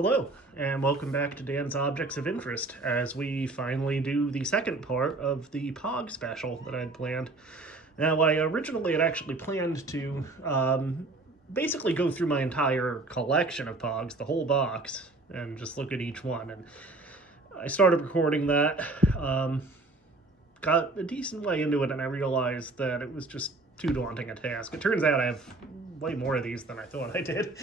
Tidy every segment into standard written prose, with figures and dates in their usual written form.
Hello, and welcome back to Dan's Objects of Interest, as we finally do the second part of the POG special that I'd planned. Now, I originally had actually planned to basically go through my entire collection of POGs, the whole box, and just look at each one. And I started recording that, got a decent way into it, and I realized that it was just too daunting a task. It turns out I have way more of these than I thought I did.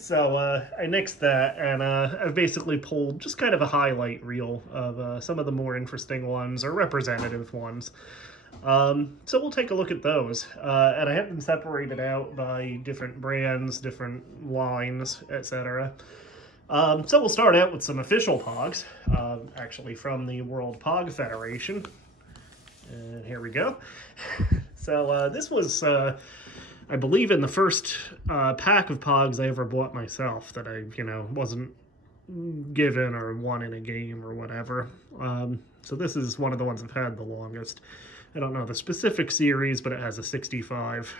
So I nixed that, and I've basically pulled just kind of a highlight reel of some of the more interesting ones, or representative ones. So we'll take a look at those. And I have them separated out by different brands, different lines, etc. So we'll start out with some official POGs, actually from the World POG Federation. And here we go. So this was, I believe, in the first pack of POGs I ever bought myself that I, wasn't given or won in a game or whatever. So this is one of the ones I've had the longest. I don't know the specific series, but it has a 65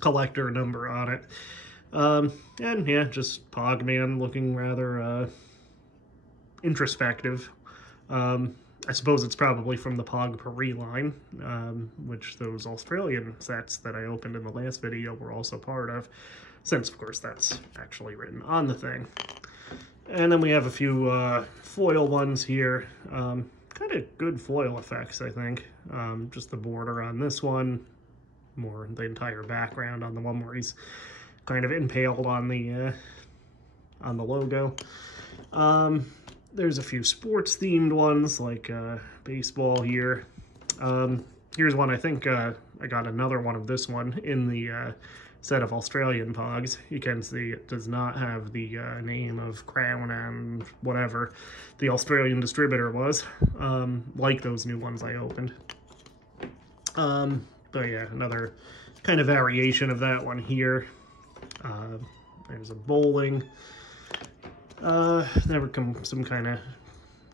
collector number on it. And yeah, just POGman looking rather introspective. I suppose it's probably from the POGapalooza line, which those Australian sets that I opened in the last video were also part of, since, of course, that's actually written on the thing. And then we have a few foil ones here. Kind of good foil effects, I think. Just the border on this one, more the entire background on the one where he's kind of impaled on the logo. There's a few sports-themed ones, like baseball here. Here's one, I think I got another one of this one in the set of Australian POGs. You can see it does not have the name of Crown and whatever the Australian distributor was, like those new ones I opened. But yeah, another kind of variation of that one here. There's a bowling. There come some kind of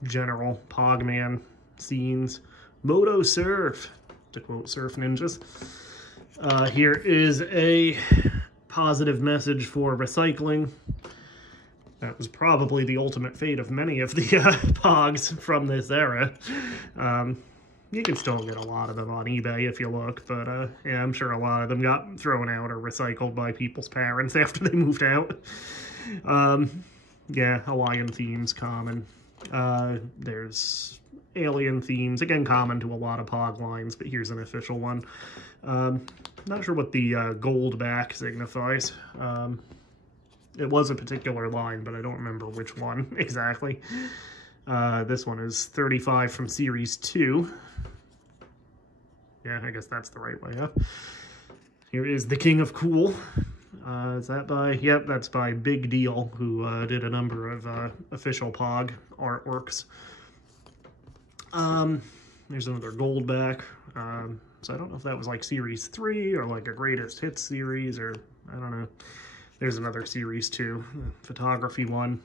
general Pogman scenes. Moto Surf, to quote Surf Ninjas. Here is a positive message for recycling. That was probably the ultimate fate of many of the POGs from this era. You can still get a lot of them on eBay if you look, but yeah, I'm sure a lot of them got thrown out or recycled by people's parents after they moved out. Yeah, Hawaiian themes common. There's alien themes, again common to a lot of POG lines, but here's an official one. Not sure what the gold back signifies. It was a particular line, but I don't remember which one exactly. This one is 35 from Series 2. Yeah, I guess that's the right way up. Here is the King of Cool. Is that by? Yep, that's by Big Deal, who did a number of official POG artworks. There's another gold back. So I don't know if that was like Series 3 or like a Greatest Hits series, or I don't know. There's another Series 2 photography one.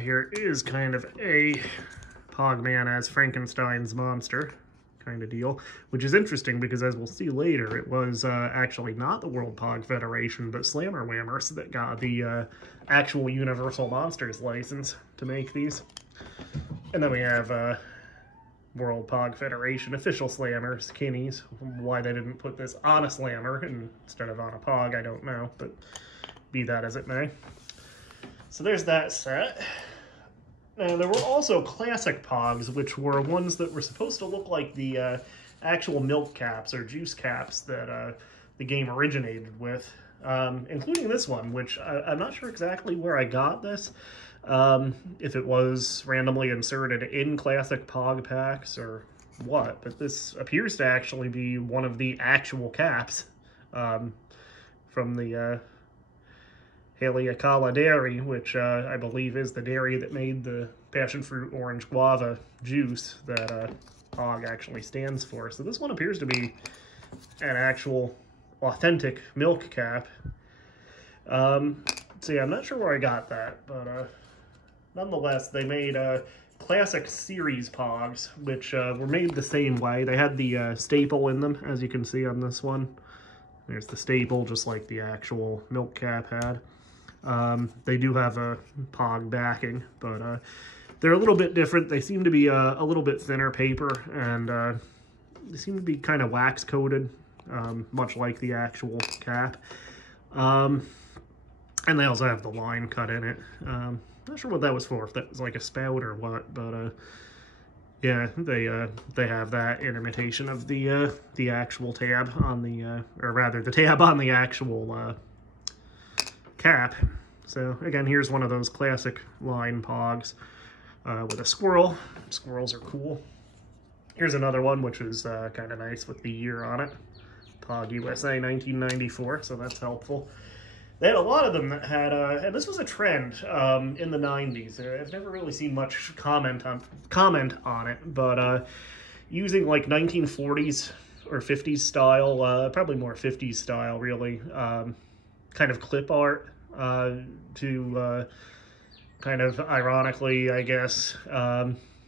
Here is kind of a Pogman as Frankenstein's monster kind of deal, which is interesting because, as we'll see later, it was actually not the World POG Federation, but Slammer Whammers that got the actual Universal Monsters license to make these. And then we have World POG Federation official Slammers, Kinnies. Why they didn't put this on a Slammer instead of on a POG, I don't know, but be that as it may. So there's that set. Now, there were also classic POGs, which were ones that were supposed to look like the actual milk caps or juice caps that the game originated with, including this one, which I'm not sure exactly where I got this, if it was randomly inserted in classic POG packs or what, but this appears to actually be one of the actual caps from the Haleakala Dairy, which I believe is the dairy that made the passion fruit orange guava juice that POG actually stands for. So this one appears to be an actual authentic milk cap. So yeah, I'm not sure where I got that, but nonetheless, they made classic series POGs, which were made the same way. They had the staple in them, as you can see on this one. There's the staple, just like the actual milk cap had. They do have a POG backing, but they're a little bit different. They seem to be a little bit thinner paper, and they seem to be kind of wax coated, much like the actual cap. And they also have the line cut in it. Not sure what that was for, if that was like a spout or what, but yeah, they have that in imitation of the actual tab on the, or rather the tab on the actual cap. So again, here's one of those classic line POGs with a squirrel. Squirrels are cool. Here's another one, which is kind of nice with the year on it. POG USA 1994, so that's helpful. They had a lot of them that had, and this was a trend in the 90s. I've never really seen much comment on it, but using like 1940s or 50s style, probably more 50s style, really, kind of clip art to kind of ironically, I guess,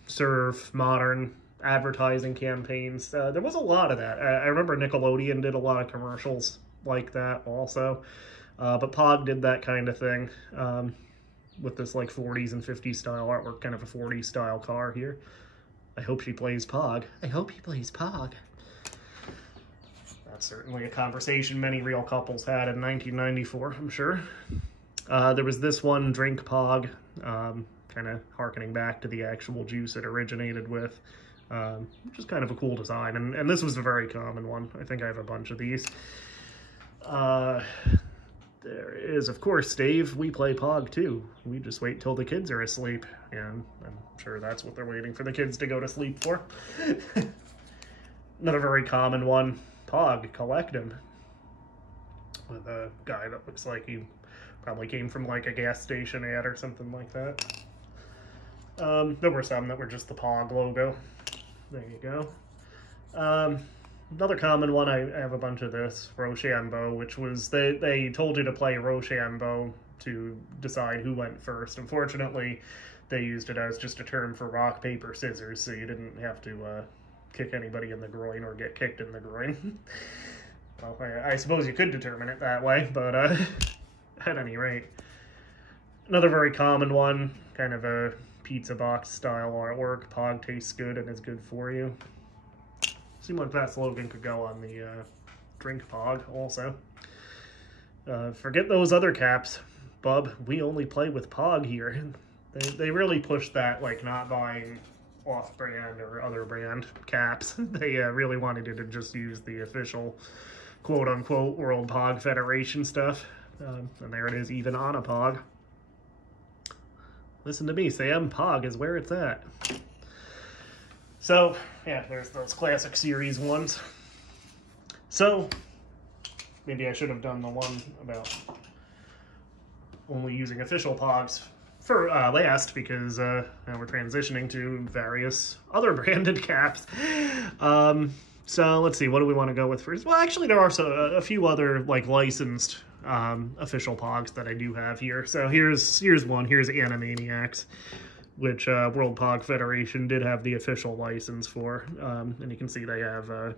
serve modern advertising campaigns. There was a lot of that. I remember Nickelodeon did a lot of commercials like that also. But POG did that kind of thing with this like 40s and 50s style artwork, kind of a 40s style car here. I hope she plays POG. I hope he plays POG. That's certainly a conversation many real couples had in 1994, I'm sure. There was this one, Drink POG, kind of harkening back to the actual juice it originated with, which is kind of a cool design. And this was a very common one. I think I have a bunch of these. There is, of course, Dave, we play POG too. We just wait till the kids are asleep, and I'm sure that's what they're waiting for the kids to go to sleep for. Another very common one, POG, collect him. With a guy that looks like he probably came from like a gas station ad or something like that. There were some that were just the POG logo. There you go. Another common one, I have a bunch of this, Rochambeau, which was, they told you to play Rochambeau to decide who went first. Unfortunately, they used it as just a term for rock, paper, scissors, so you didn't have to kick anybody in the groin or get kicked in the groin. Well, I suppose you could determine it that way, but at any rate. Another very common one, kind of a pizza box style artwork, POG tastes good and is good for you. Seemed like that slogan could go on the Drink POG also. Forget those other caps, bub. We only play with POG here. They really pushed that, like, not buying off-brand or other brand caps. They really wanted you to just use the official quote-unquote World POG Federation stuff. And there it is, even on a POG. Listen to me, Sam. POG is where it's at. So, yeah, there's those classic series ones. So, maybe I should have done the one about only using official POGs for last, because now we're transitioning to various other branded caps. So, let's see, what do we want to go with first? Well, actually, there are a few other, like, licensed official POGs that I do have here. So, here's one. Here's Animaniacs, which World POG Federation did have the official license for. And you can see they have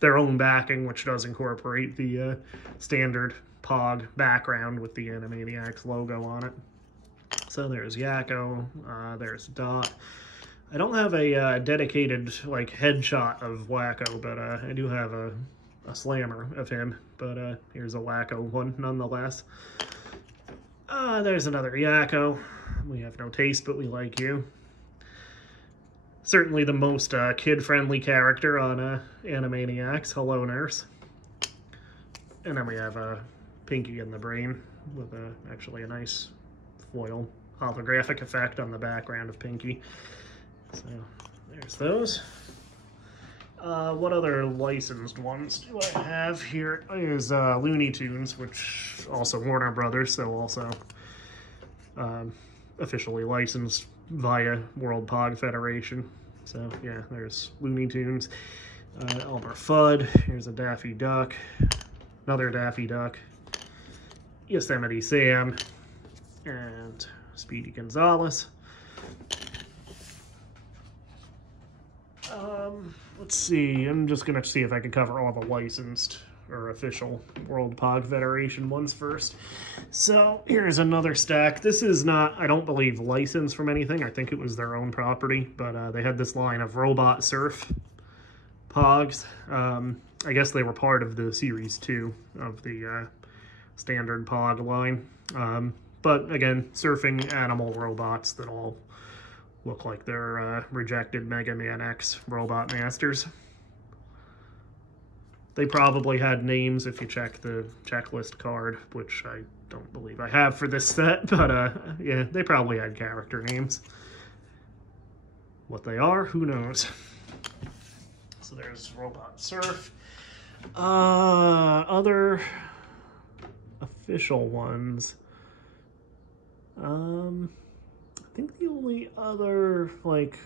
their own backing, which does incorporate the standard POG background with the Animaniacs logo on it. So there's Yakko, there's Dot. I don't have a dedicated like headshot of Wacko, but I do have a slammer of him. But here's a Wacko one nonetheless. There's another Yakko. We have no taste, but we like you. Certainly the most kid-friendly character on Animaniacs. Hello, Nurse. And then we have Pinky in the Brain with actually a nice foil holographic effect on the background of Pinky. So there's those. What other licensed ones do I have here? There's Looney Tunes, which also Warner Brothers, so also officially licensed via World POG Federation. So yeah, there's Looney Tunes. Elmer Fudd, here's a Daffy Duck, another Daffy Duck, Yosemite Sam, and Speedy Gonzales. Let's see, I'm just gonna see if I can cover all the licensed or official World Pog Federation ones first. So here's another stack. This is not, I don't believe, licensed from anything. I think it was their own property, but they had this line of Robot Surf Pogs. I guess they were part of the Series 2 of the standard Pog line. But again, surfing animal robots that all look like they're rejected Mega Man X Robot Masters. They probably had names if you check the checklist card, which I don't believe I have for this set, but yeah, they probably had character names. What they are, who knows? So there's Robot Surf. Other official ones. I think the only other, like,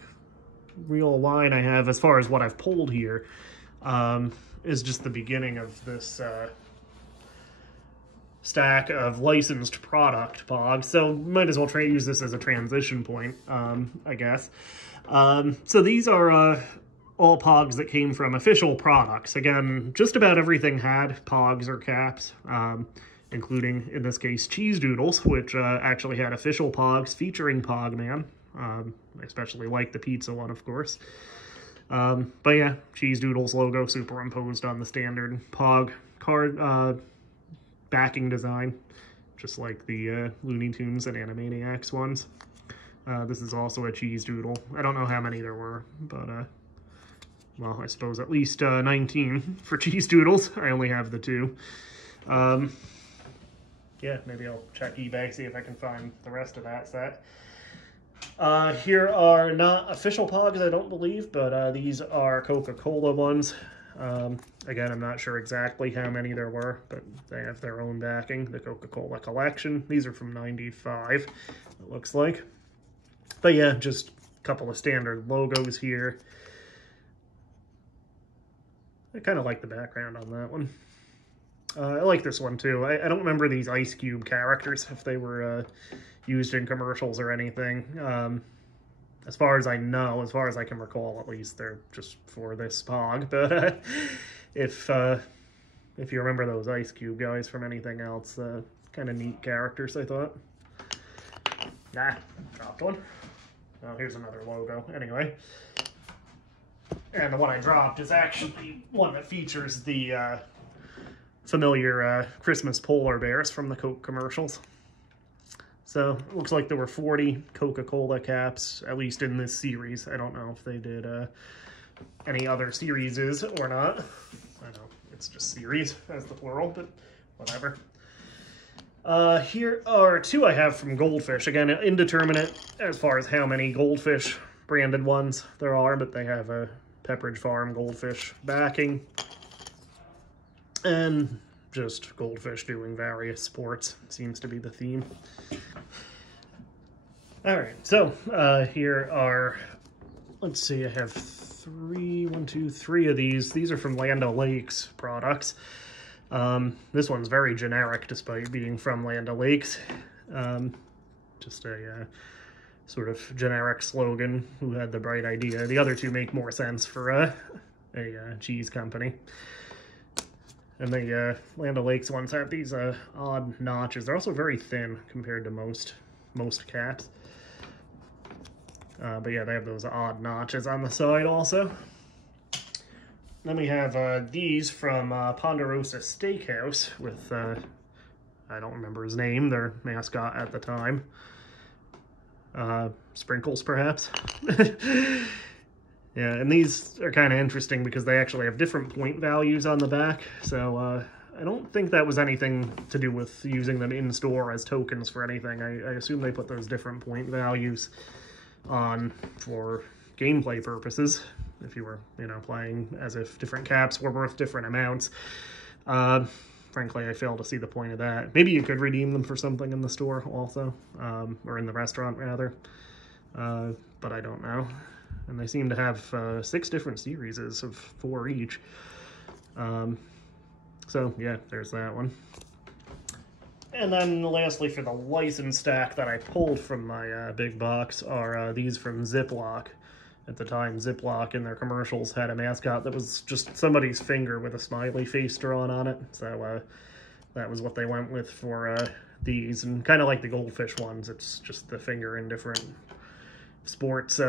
real line I have as far as what I've pulled here is just the beginning of this stack of licensed product Pogs. So might as well use this as a transition point, I guess. So these are all Pogs that came from official products. Again, just about everything had Pogs or caps. Including, in this case, Cheese Doodles, which actually had official Pogs featuring Pogman. Especially like the pizza one, of course. But yeah, Cheese Doodles logo superimposed on the standard Pog card backing design, just like the Looney Tunes and Animaniacs ones. This is also a Cheese Doodle. I don't know how many there were, but, well, I suppose at least 19 for Cheese Doodles. I only have the 2. Yeah, maybe I'll check eBay, see if I can find the rest of that set. Here are not official Pogs, I don't believe, but these are Coca-Cola ones. Again, I'm not sure exactly how many there were, but they have their own backing, the Coca-Cola collection. These are from '95, it looks like. But yeah, just a couple of standard logos here. I kind of like the background on that one. I like this one too. I don't remember these Ice Cube characters, if they were used in commercials or anything. As far as I know, as far as I can recall, at least, they're just for this Pog. But if you remember those Ice Cube guys from anything else, kind of neat characters, I thought. Nah, dropped one. Oh, here's another logo. Anyway. And the one I dropped is actually one that features the familiar Christmas polar bears from the Coke commercials. So it looks like there were 40 Coca-Cola caps, at least in this series. I don't know if they did any other series or not. I know it's just series as the plural, but whatever. Here are 2 I have from Goldfish. Again, indeterminate as far as how many Goldfish branded ones there are, but they have a Pepperidge Farm Goldfish backing. And just Goldfish doing various sports seems to be the theme. Alright, so here are, let's see, I have 3 of these. These are from Land O'Lakes products. This one's very generic despite being from Land O'Lakes. Just a sort of generic slogan, who had the bright idea. The other 2 make more sense for a cheese company. And the Land O'Lakes ones have these odd notches. They're also very thin compared to most caps. But yeah, they have those odd notches on the side also. Then we have these from Ponderosa Steakhouse with, I don't remember his name, their mascot at the time. Sprinkles, perhaps? Yeah, and these are kind of interesting because they actually have different point values on the back, so I don't think that was anything to do with using them in-store as tokens for anything. I assume they put those different point values on for gameplay purposes, if you were, you know, playing as if different caps were worth different amounts. Frankly, I fail to see the point of that. Maybe you could redeem them for something in the store also, or in the restaurant, rather, but I don't know. And they seem to have 6 different series of 4 each. So, yeah, there's that one. And then lastly, for the license stack that I pulled from my big box are these from Ziploc. At the time, Ziploc in their commercials had a mascot that was just somebody's finger with a smiley face drawn on it. So that was what they went with for these. And kind of like the goldfish ones, it's just the finger in different sports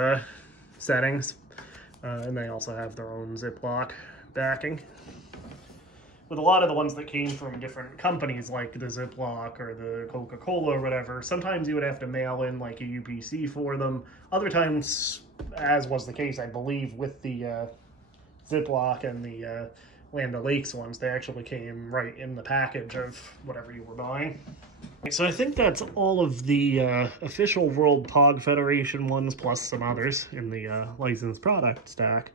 settings. And they also have their own Ziploc backing. With a lot of the ones that came from different companies, like the Ziploc or the Coca-Cola or whatever, sometimes you would have to mail in like a UPC for them. Other times, as was the case, I believe, with the Ziploc and the Land O'Lakes ones, they actually came right in the package of whatever you were buying. So I think that's all of the official World POG Federation ones, plus some others in the licensed product stack.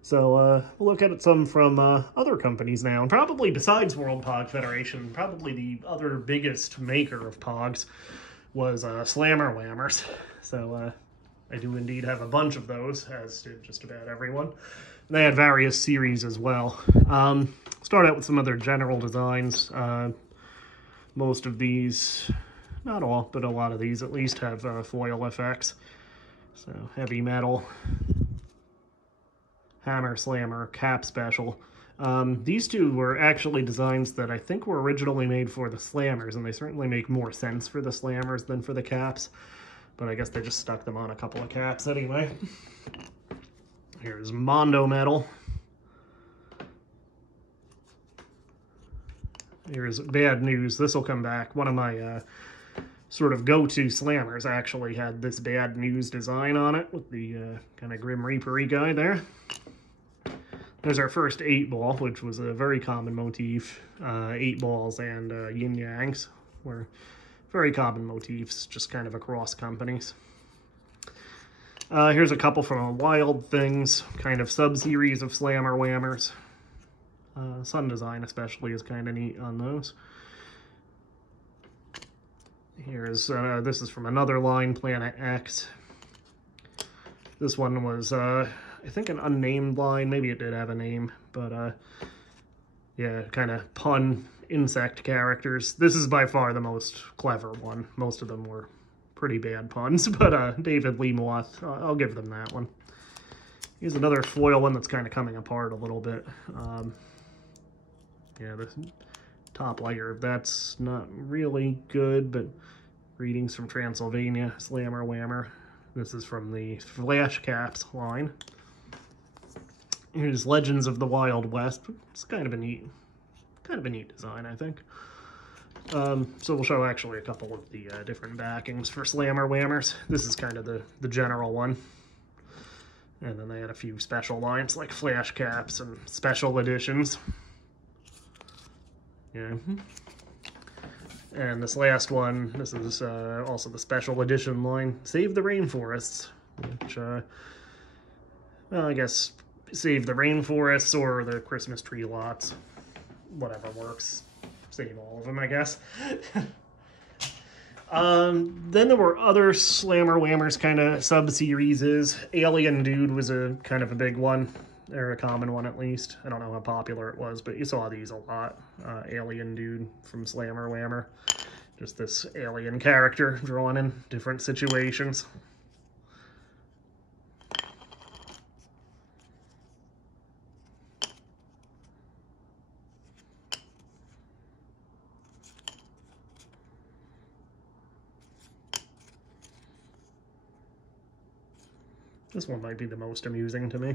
So we'll look at some from other companies now, and probably besides World POG Federation, probably the other biggest maker of POGs was Slammer Whammers. So I do indeed have a bunch of those, as did just about everyone. They had various series as well. Start out with some other general designs. Most of these, not all, but a lot of these at least have foil effects. So heavy metal, hammer, slammer, cap special. These two were actually designs that I think were originally made for the slammers, and they certainly make more sense for the slammers than for the caps. But I guess they just stuck them on a couple of caps anyway. Here's Mondo Metal. Here's Bad News. This will come back. One of my sort of go-to slammers actually had this Bad News design on it with the kind of Grim Reaper-y guy there. There's our first 8-ball, which was a very common motif. 8 balls and yin-yangs were very common motifs, just kind of across companies. Here's a couple from Wild Things, kind of sub-series of Slammer Whammers. Sun Design especially is kind of neat on those. Here's, this is from another line, Planet X. This one was, I think an unnamed line, maybe it did have a name, but yeah, kind of pun insect characters. This is by far the most clever one. Most of them were pretty bad puns, but David Lee Moth, I'll give them that one. Here's another foil one that's kind of coming apart a little bit. Yeah, the top layer of that's not really good, but Greetings from Transylvania, Slammer Whammer. This is from the Flash Caps line. Here's Legends of the Wild West. It's kind of a neat design, I think. So we'll show actually a couple of the different backings for Slammer Whammers. This is kind of the general one. And then they had a few special lines like Flash Caps and special editions. Yeah. And this last one, this is also the special edition line, Save the Rainforests, which, well, I guess Save the Rainforests or the Christmas tree lots, whatever works. Save all of them, I guess. Then there were other Slammer Whammers kind of sub-series. Alien Dude was a kind of a big one, or a common one at least. I don't know how popular it was, but you saw these a lot. Alien Dude from Slammer Whammer. Just this alien character drawn in different situations. This one might be the most amusing to me.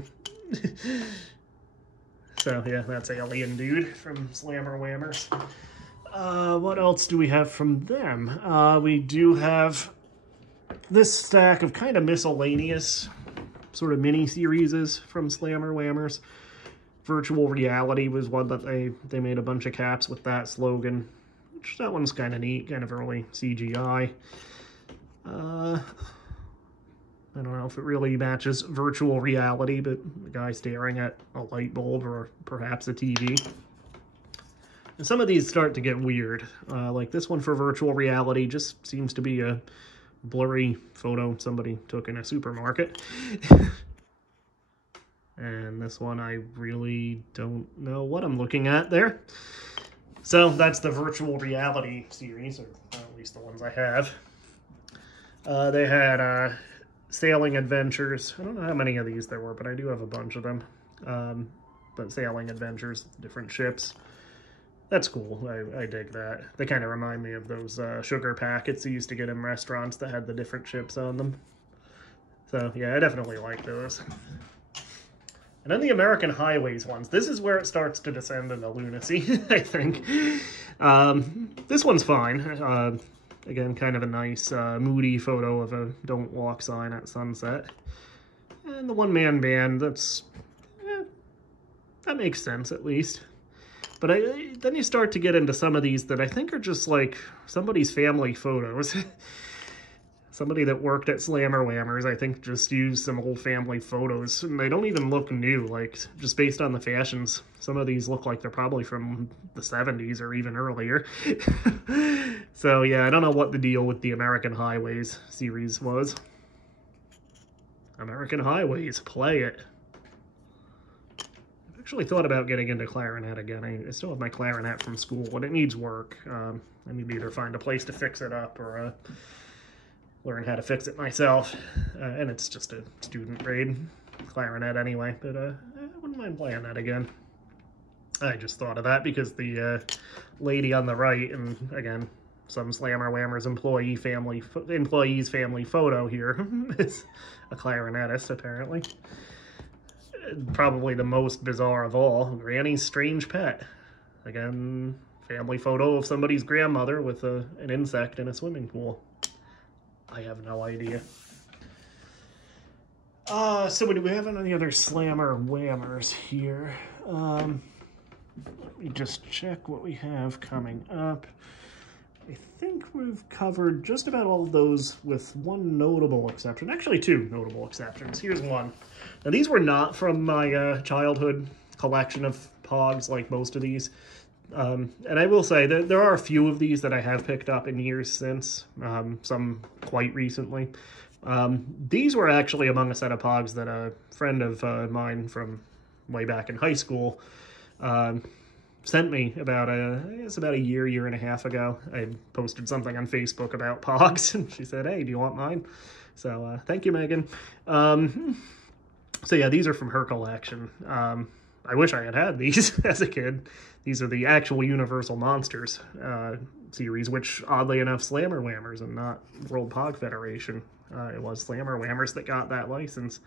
So yeah, that's Alien Dude from Slammer Whammers. What else do we have from them? We do have this stack of kind of miscellaneous sort of mini-series from Slammer Whammers. Virtual Reality was one that they made a bunch of caps with that slogan. Which, that one's kind of neat, kind of early CGI. I don't know if it really matches virtual reality, but the guy staring at a light bulb or perhaps a TV. And some of these start to get weird. Like this one for virtual reality just seems to be a blurry photo somebody took in a supermarket. And this one, I really don't know what I'm looking at there. So that's the virtual reality series, or at least the ones I have. They had Sailing Adventures. I don't know how many of these there were, but I do have a bunch of them. But Sailing Adventures, different ships. That's cool. I dig that. They kind of remind me of those sugar packets you used to get in restaurants that had the different ships on them. So yeah, I definitely like those. And then the American Highways ones. This is where it starts to descend into lunacy, I think. This one's fine. Again, kind of a nice, moody photo of a don't walk sign at sunset. And the one-man band, that makes sense at least. But then you start to get into some of these that I think are just like somebody's family photos. Somebody that worked at Slammer Whammers, I think, just used some old family photos. And they don't even look new, like, just based on the fashions. Some of these look like they're probably from the 70s or even earlier. So, yeah, I don't know what the deal with the American Highways series was. American Highways, play it. I've actually thought about getting into clarinet again. I still have my clarinet from school, but it needs work. I need to either find a place to fix it up or learn how to fix it myself. And it's just a student grade clarinet anyway, but I wouldn't mind playing that again. I just thought of that because the lady on the right, and again, some Slammer Whammers employee's family photo here is a clarinetist, apparently. Probably the most bizarre of all, Granny's strange pet. Again, family photo of somebody's grandmother with an insect in a swimming pool. I have no idea. So do we have any other Slammer Whammers here? Let me just check what we have coming up. I think we've covered just about all of those with one notable exception. Actually, two notable exceptions. Here's one. Now, these were not from my childhood collection of POGs, like most of these. And I will say that there are a few of these that I have picked up in years since, some quite recently. These were actually among a set of POGs that a friend of mine from way back in high school sent me about a year and a half ago. I posted something on Facebook about POGs, and she said, "Hey, do you want mine?" So thank you, Megan. So yeah, these are from her collection. I wish I had these as a kid. These are the actual Universal Monsters series, which, oddly enough, Slammer Whammers and not World POG Federation. It was Slammer Whammers that got that license.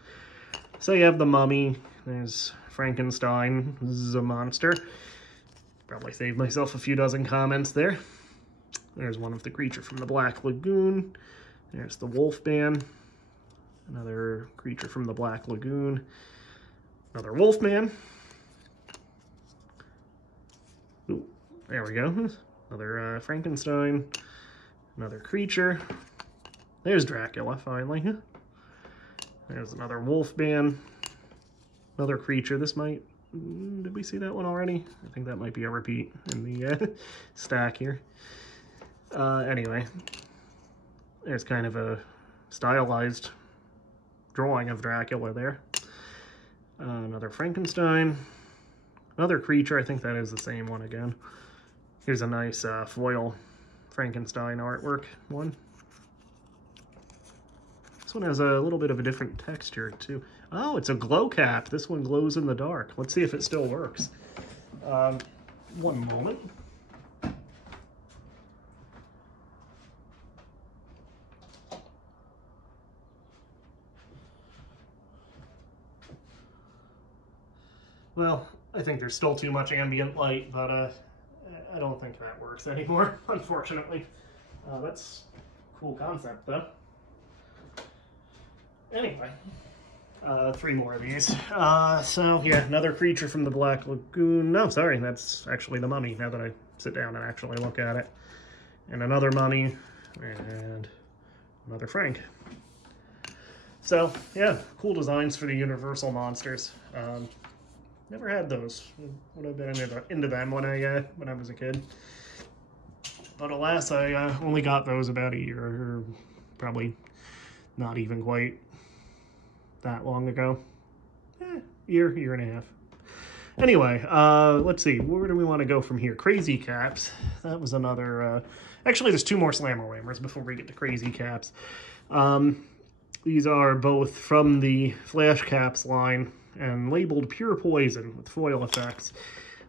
So you have the Mummy. There's Frankenstein, the monster. Probably saved myself a few dozen comments there. There's one of the creature from the Black Lagoon. There's the Wolfman. Another creature from the Black Lagoon. Another Wolfman. Ooh, there we go. Another Frankenstein. Another creature. There's Dracula, finally. There's another Wolfman. Another creature. This might... Did we see that one already? I think that might be a repeat in the stack here. Anyway. There's kind of a stylized drawing of Dracula there. Another Frankenstein. Another creature. I think that is the same one again. Here's a nice foil Frankenstein artwork one. This one has a little bit of a different texture too. Oh, it's a glow cap. This one glows in the dark. Let's see if it still works. One moment. Well, I think there's still too much ambient light, but I don't think that works anymore, unfortunately. That's a cool concept, though. Anyway, three more of these. So, yeah, another creature from the Black Lagoon. No, sorry, that's actually the Mummy, now that I sit down and actually look at it. And another Mummy, and another Frank. So, yeah, cool designs for the Universal Monsters. Never had those. Would have been into them when I was a kid. But alas, I only got those about a year, or probably not even quite that long ago. Year and a half. Anyway, let's see. Where do we want to go from here? Crazy Caps. That was another... actually, there's two more Slammer Whammers before we get to Crazy Caps. These are both from the Flash Caps line and labeled Pure Poison with foil effects.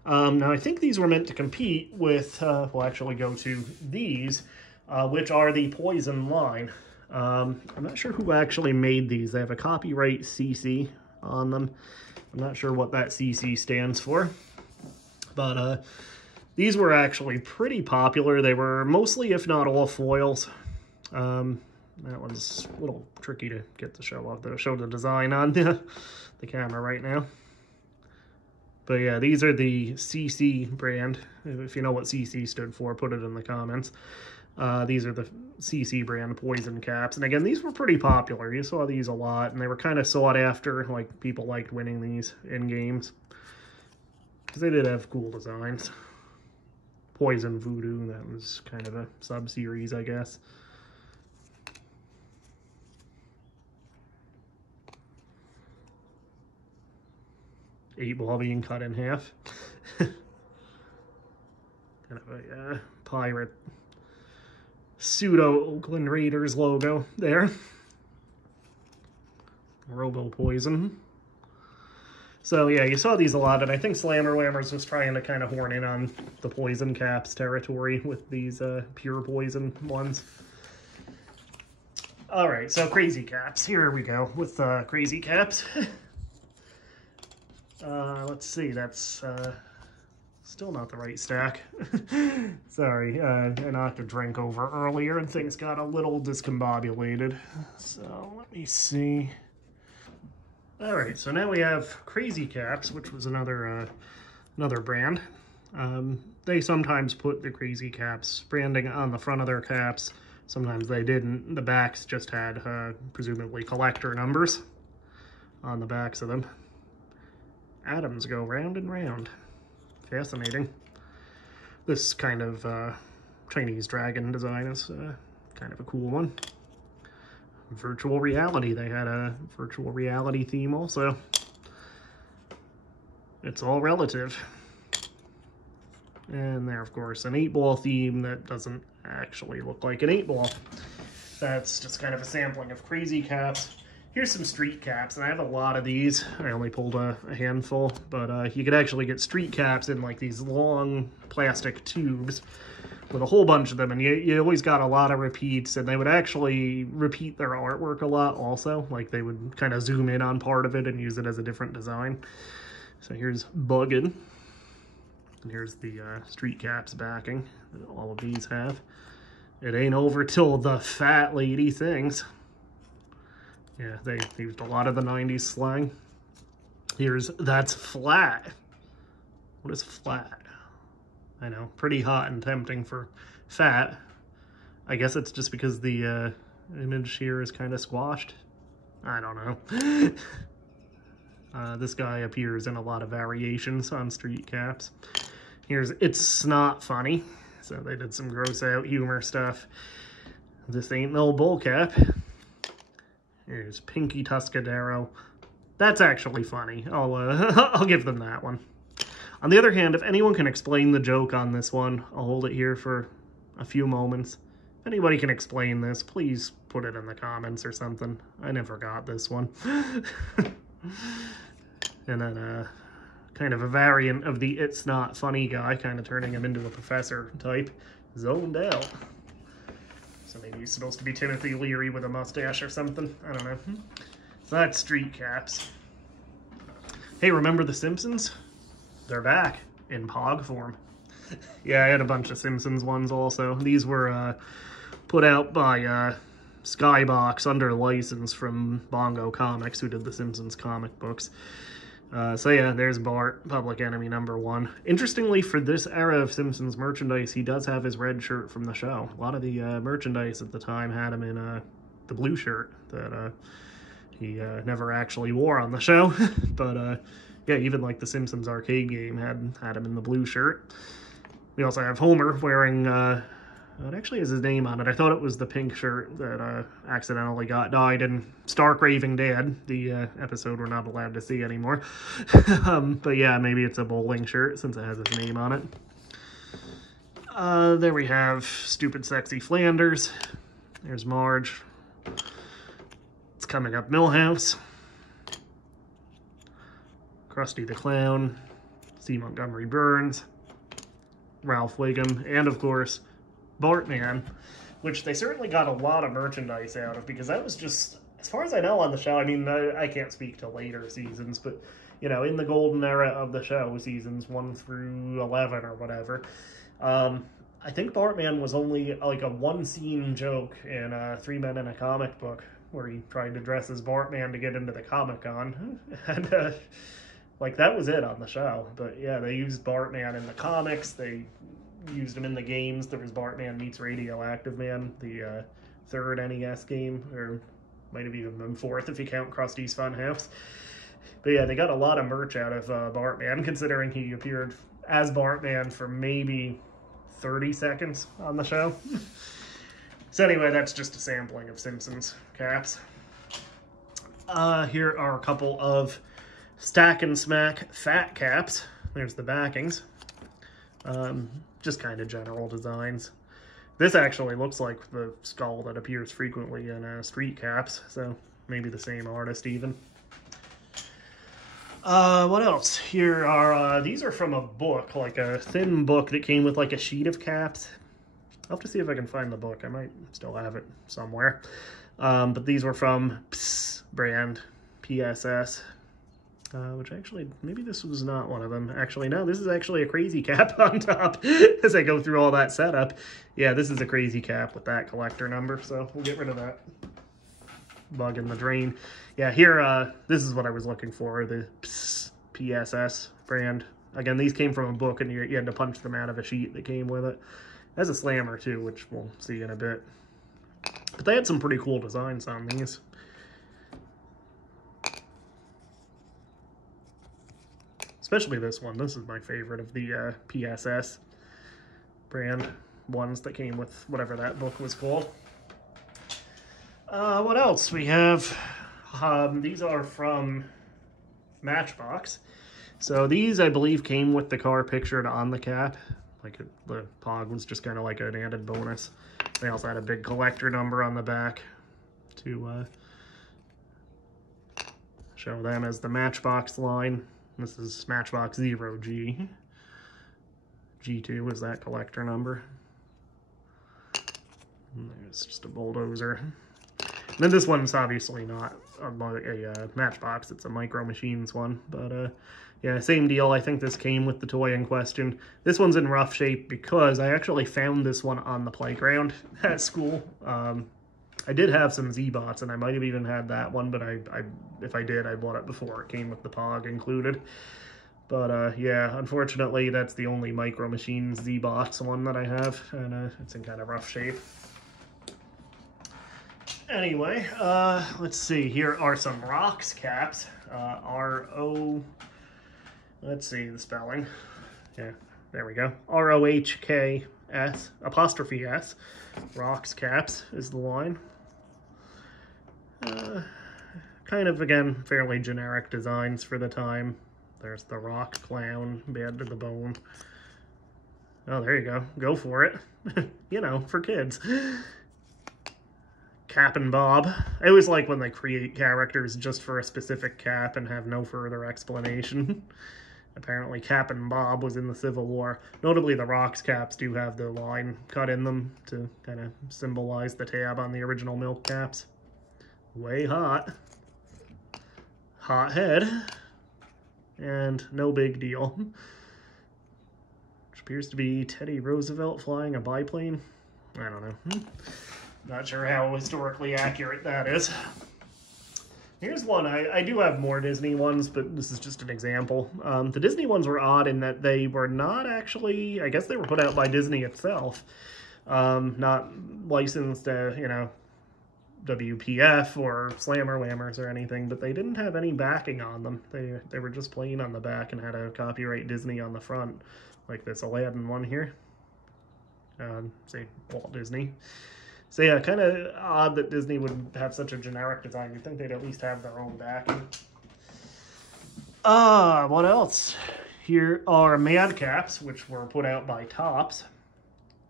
Now, I think these were meant to compete with, we'll actually go to these, which are the Poison line. I'm not sure who actually made these. They have a copyright CC on them. I'm not sure what that CC stands for. But these were actually pretty popular. They were mostly, if not all, foils. That one's a little tricky to get the show the design on the camera right now. But yeah, these are the CC brand. If you know what CC stood for, put it in the comments. These are the CC brand Poison caps. And again, these were pretty popular. You saw these a lot, and they were kind of sought after. Like, people liked winning these in games, because they did have cool designs. Poison Voodoo, that was kind of a sub-series, I guess. Eight Ball being cut in half. Kind of a pirate pseudo Oakland Raiders logo there. Robo Poison. So yeah, you saw these a lot, and I think Slammer Lammers was trying to kind of horn in on the Poison caps territory with these Pure Poison ones. All right, so Crazy Caps. Here we go with Crazy Caps. Let's see, that's still not the right stack. Sorry, I knocked a drink over earlier and things got a little discombobulated. So let me see. All right, so now we have Crazy Caps, which was another brand. They sometimes put the Crazy Caps branding on the front of their caps. Sometimes they didn't. The backs just had presumably collector numbers on the backs of them. Atoms go round and round. Fascinating. This kind of Chinese dragon design is kind of a cool one. Virtual reality. They had a virtual reality theme also. It's all relative. And there, of course, an 8-ball theme that doesn't actually look like an 8-ball. That's just kind of a sampling of Crazy Caps. Here's some street caps, and I have a lot of these. I only pulled a handful, but you could actually get street caps in like these long plastic tubes with a whole bunch of them, and you always got a lot of repeats, and they would actually repeat their artwork a lot also. Like, they would kind of zoom in on part of it and use it as a different design. So here's Buggin', and here's the street caps backing that all of these have. It ain't over till the fat lady sings. Yeah, they used a lot of the 90s slang. Here's That's Flat. What is flat? I know, pretty hot and tempting for fat. I guess it's just because the image here is kind of squashed. I don't know. This guy appears in a lot of variations on street caps. Here's It's Not Funny. So they did some gross out humor stuff. This ain't no bull cap. Here's Pinky Tuscadero. That's actually funny. I'll give them that one. On the other hand, if anyone can explain the joke on this one, I'll hold it here for a few moments. If anybody can explain this, please put it in the comments or something. I never got this one. And then kind of a variant of the It's Not Funny guy, kind of turning him into a professor type. Zoned Out. So maybe he's supposed to be Timothy Leary with a mustache or something. I don't know. So that's street caps. Hey, remember The Simpsons? They're back in POG form. Yeah, I had a bunch of Simpsons ones also. These were put out by Skybox under license from Bongo Comics, who did the Simpsons comic books. So yeah, there's Bart, Public Enemy #1. Interestingly, for this era of Simpsons merchandise, he does have his red shirt from the show. A lot of the merchandise at the time had him in the blue shirt that he never actually wore on the show. But yeah, even like the Simpsons arcade game had him in the blue shirt. We also have Homer wearing, it actually has his name on it. I thought it was the pink shirt that accidentally got dyed in Stark Raving Dad, the episode we're not allowed to see anymore. But yeah, maybe it's a bowling shirt since it has his name on it. There we have Stupid Sexy Flanders. There's Marge. It's Coming Up Millhouse, Krusty the Clown, C. Montgomery Burns, Ralph Wiggum, and of course, Bartman, which they certainly got a lot of merchandise out of, because that was just, as far as I know on the show, I mean, I can't speak to later seasons, but, you know, in the golden era of the show, seasons 1 through 11 or whatever, I think Bartman was only like a one-scene joke in Three Men in a Comic Book, where he tried to dress as Bartman to get into the Comic-Con, and like that was it on the show. But yeah, they used Bartman in the comics, they used him in the games. There was Bartman Meets Radioactive Man, the third NES game, or might have even been fourth if you count Krusty's Funhouse. But yeah, they got a lot of merch out of Bartman, considering he appeared as Bartman for maybe 30 seconds on the show. So anyway, that's just a sampling of Simpsons caps. Here are a couple of Stack and Smack fat caps. There's the backings. Just kind of general designs. This actually looks like the skull that appears frequently in street caps, so maybe the same artist even. What else? Here are, these are from a book, like a thin book that came with like a sheet of caps. I'll have to see if I can find the book. I might still have it somewhere. But these were from PSS brand, PSS. Which actually, maybe this was not one of them. Actually, no, this is actually a crazy cap on top as I go through all that setup. Yeah, this is a crazy cap with that collector number, so we'll get rid of that bug in the drain. Yeah, here, this is what I was looking for, the PSS brand. Again, these came from a book, and you had to punch them out of a sheet that came with it. Has a slammer too, which we'll see in a bit. But they had some pretty cool designs on these. Especially this one. This is my favorite of the PSS brand ones that came with whatever that book was called. What else? We have, these are from Matchbox. So these, I believe, came with the car pictured on the cap. Like the POG was just kind of like an added bonus. They also had a big collector number on the back to show them as the Matchbox line. This is Matchbox 0G. G2 is that collector number. And there's just a bulldozer. And then this one's obviously not a Matchbox, it's a Micro Machines one. But yeah, same deal. I think this came with the toy in question. This one's in rough shape because I actually found this one on the playground at school. I did have some Z-Bots, and I might have even had that one, but if I did, I bought it before it came with the POG included. But yeah, unfortunately, that's the only Micro Machines Z-Bots one that I have, and it's in kind of rough shape. Anyway, let's see. Here are some Rocks caps. R-O... Let's see the spelling. Yeah, there we go. R-O-H-K-S, apostrophe S. Rocks caps is the line. Kind of, again, fairly generic designs for the time. There's the Rock Clown, bad to the bone. Oh, there you go. Go for it. You know, for kids. Cap and Bob. I always like when they create characters just for a specific cap and have no further explanation. Apparently Cap and Bob was in the Civil War. Notably, the Rocks caps do have the line cut in them to kind of symbolize the tab on the original milk caps. Way hot. Hot head. And no big deal. Which appears to be Teddy Roosevelt flying a biplane. I don't know. Not sure how historically accurate that is. Here's one. I do have more Disney ones, but this is just an example. The Disney ones were odd in that they were not actually, I guess they were put out by Disney itself. Not licensed to, you know, WPF or Slammer Lammers or anything, but they didn't have any backing on them. They were just plain on the back and had a copyright Disney on the front, like this Aladdin one here. Say Walt Disney. So yeah, kind of odd that Disney would have such a generic design. You'd think they'd at least have their own backing. What else? Here are Madcaps, which were put out by Topps.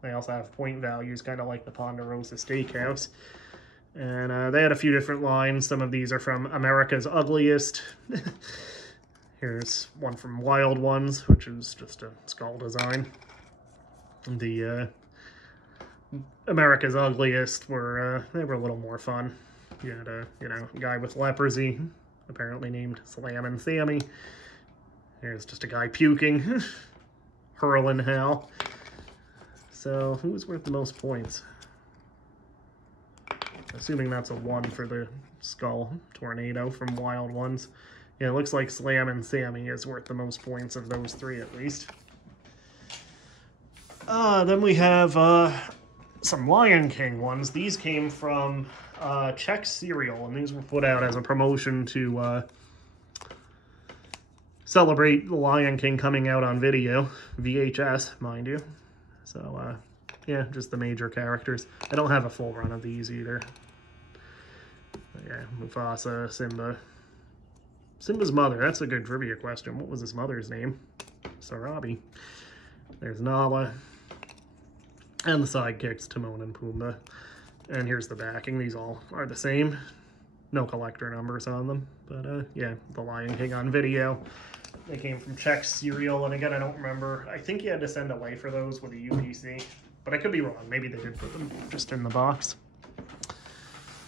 They also have point values, kind of like the Ponderosa Steakhouse. And they had a few different lines. Some of these are from America's Ugliest. Here's one from Wild Ones, which is just a skull design. The America's Ugliest were they were a little more fun. You had a guy with leprosy, apparently named Slammin' Sammy. Here's just a guy puking, hurling hell. So who's worth the most points? Assuming that's a 1 for the skull tornado from Wild Ones. Yeah, it looks like Slammin' Sammy is worth the most points of those 3 at least. Then we have some Lion King ones. These came from Chex Cereal, and these were put out as a promotion to celebrate the Lion King coming out on video. VHS, mind you. So, yeah, just the major characters. I don't have a full run of these either. But yeah, Mufasa, Simba. Simba's mother, that's a good trivia question. What was his mother's name? Sarabi. There's Nala. And the sidekicks, Timon and Pumbaa. And here's the backing. These all are the same. No collector numbers on them. But, yeah, the Lion King on video. They came from Chex Cereal, and again, I don't remember. I think you had to send away for those with a UPC, but I could be wrong. Maybe they did put them just in the box.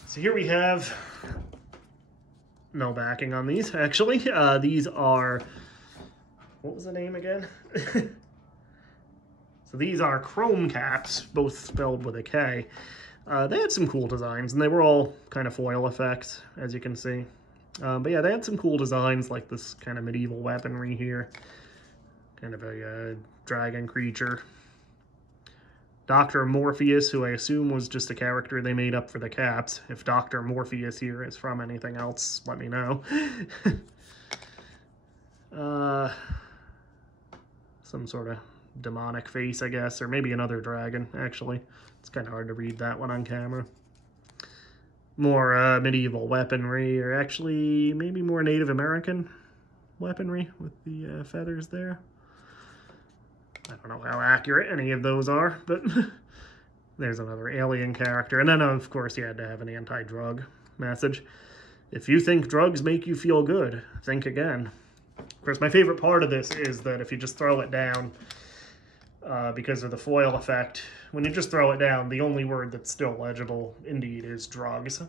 So here we have no backing on these, actually. These are, what was the name again? So these are Chrome Caps, both spelled with a K. They had some cool designs, and they were all kind of foil effects, as you can see. But yeah, they had some cool designs, like this kind of medieval weaponry here. Kind of a dragon creature. Dr. Morpheus, who I assume was just a character they made up for the caps. If Dr. Morpheus here is from anything else, let me know. Some sort of demonic face, I guess, or maybe another dragon, actually. It's kind of hard to read that one on camera. More medieval weaponry, or actually maybe more Native American weaponry with the feathers there. I don't know how accurate any of those are, but there's another alien character. And then, of course, you had to have an anti-drug message. If you think drugs make you feel good, think again. Of course, my favorite part of this is that if you just throw it down, because of the foil effect, when you just throw it down, the only word that's still legible, indeed, is drugs.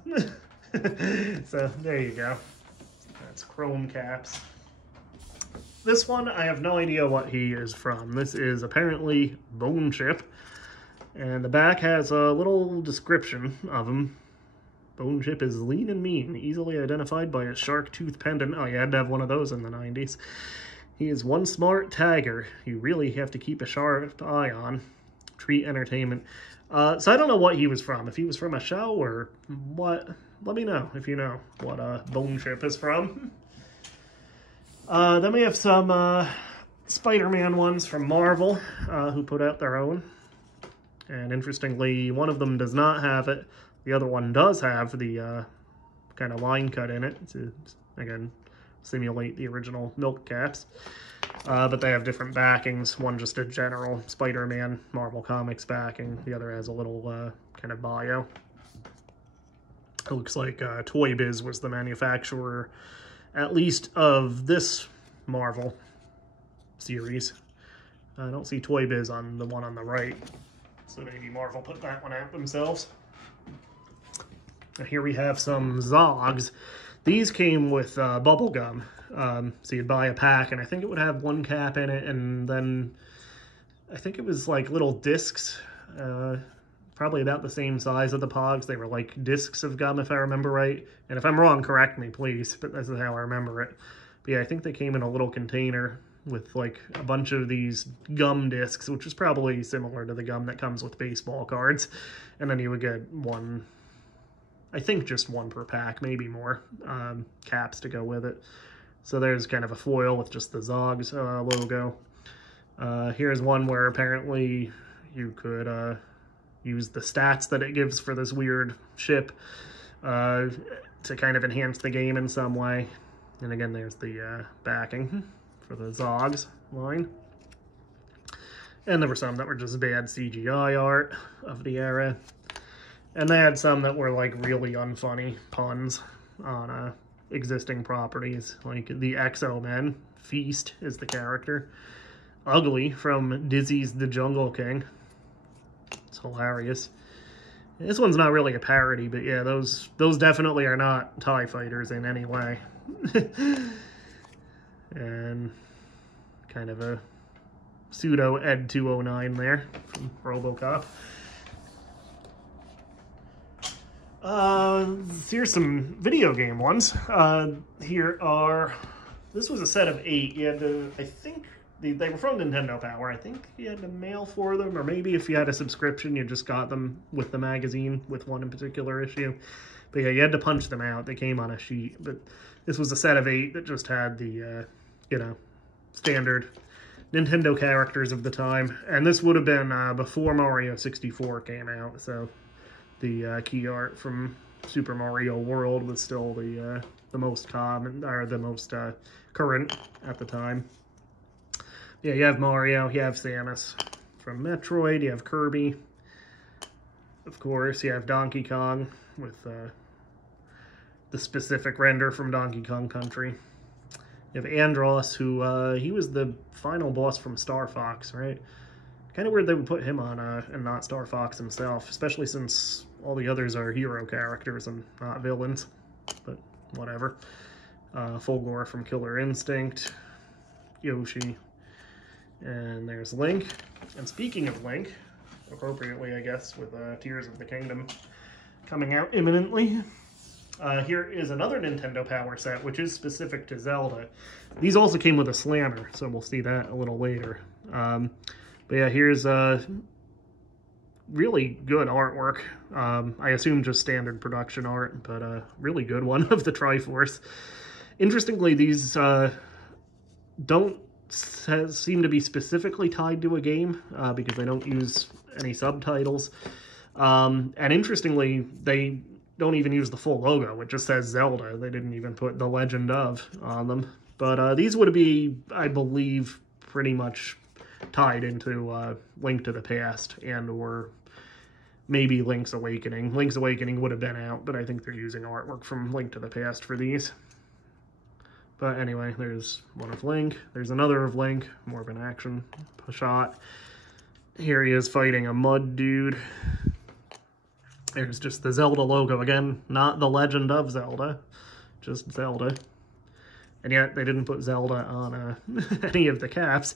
So, there you go. That's Chrome Caps. This one, I have no idea what he is from. This is apparently Bone Chip. And the back has a little description of him. Bone Chip is lean and mean, easily identified by his shark tooth pendant. Oh, you had to have one of those in the 90s. He is one smart tagger you really have to keep a sharp eye on. Treat entertainment. So I don't know what he was from. If he was from a show or what, let me know if you know what Bone Chip is from. Then we have some Spider-Man ones from Marvel, who put out their own. And interestingly, one of them does not have it. The other one does have the kind of line cut in it to, again, simulate the original Milkcaps. But they have different backings. One just a general Spider-Man Marvel Comics backing. The other has a little kind of bio. It looks like Toy Biz was the manufacturer, at least of this Marvel series. I don't see Toy Biz on the one on the right, so maybe Marvel put that one out themselves. And here we have some Zogs. These came with bubble gum. So you'd buy a pack, and I think it would have one cap in it, and then I think it was like little discs, probably about the same size of the Pogs. They were like discs of gum, if I remember right. And if I'm wrong, correct me, please, but this is how I remember it. But yeah, I think they came in a little container with like a bunch of these gum discs, which is probably similar to the gum that comes with baseball cards. And then you would get one, I think just one per pack, maybe more, caps to go with it. So there's kind of a foil with just the Zogs logo. Here's one where apparently you could use the stats that it gives for this weird ship to kind of enhance the game in some way. And again, there's the backing for the Zogs line. And there were some that were just bad CGI art of the era. And they had some that were like really unfunny puns on existing properties, like the Exo-Men. Feast is the character. Ugly from Dizzy's The Jungle King. It's hilarious. This one's not really a parody, but yeah, those definitely are not TIE fighters in any way. And kind of a pseudo Ed 209 there from RoboCop. Here's some video game ones. This was a set of 8. You had to, I think, they were from Nintendo Power. I think you had to mail for them, or maybe if you had a subscription, you just got them with the magazine, with one in particular issue. But yeah, you had to punch them out. They came on a sheet. But this was a set of 8 that just had the, you know, standard Nintendo characters of the time. And this would have been before Mario 64 came out, so the key art from Super Mario World was still the most common, or the most current at the time. Yeah, you have Mario, you have Samus from Metroid, you have Kirby, of course, you have Donkey Kong with the specific render from Donkey Kong Country. You have Andros, who, he was the final boss from Star Fox, right? Kind of weird they would put him on and not Star Fox himself, especially since all the others are hero characters and not villains, but whatever. Fulgore from Killer Instinct, Yoshi, and there's Link. And speaking of Link, appropriately I guess, with Tears of the Kingdom coming out imminently, here is another Nintendo Power set, which is specific to Zelda. These also came with a slammer, so we'll see that a little later. But yeah, here's really good artwork. I assume just standard production art, but a really good one of the Triforce. Interestingly, these don't seem to be specifically tied to a game because they don't use any subtitles. And interestingly, they don't even use the full logo. It just says Zelda. They didn't even put The Legend of on them. But these would be, I believe, pretty much tied into Link to the Past and or maybe Link's Awakening. Link's Awakening would have been out, but I think they're using artwork from Link to the Past for these. But anyway, there's one of Link. There's another of Link, more of an action shot. Here he is fighting a mud dude. There's just the Zelda logo again, not The Legend of Zelda, just Zelda. And yet they didn't put Zelda on any of the caps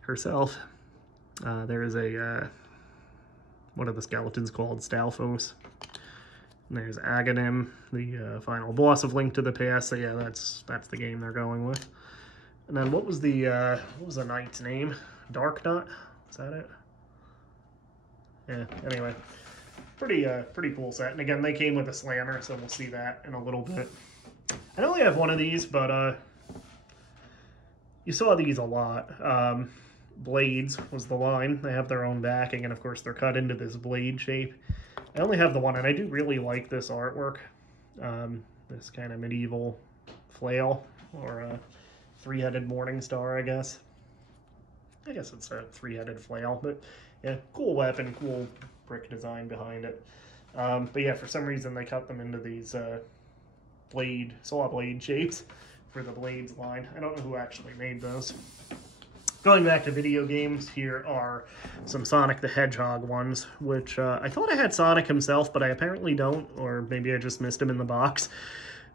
herself. There is a, what are the skeletons called? Stalfos. And there's Aghanim, the final boss of Link to the Past. So yeah, that's the game they're going with. And then what was the knight's name? Dark Nut? Is that it? Yeah, anyway. Pretty cool set. And again, they came with a slammer, so we'll see that in a little bit. I only have one of these, but you saw these a lot. Blades was the line. They have their own backing, and of course they're cut into this blade shape. I only have the one, and I do really like this artwork. This kind of medieval flail, or a three-headed morning star, I guess. I guess it's a three-headed flail, but yeah, cool weapon, cool brick design behind it. But yeah, for some reason they cut them into these saw blade shapes for the Blades line. I don't know who actually made those. Going back to video games, here are some Sonic the Hedgehog ones, which I thought I had Sonic himself, but I apparently don't, or maybe I just missed him in the box.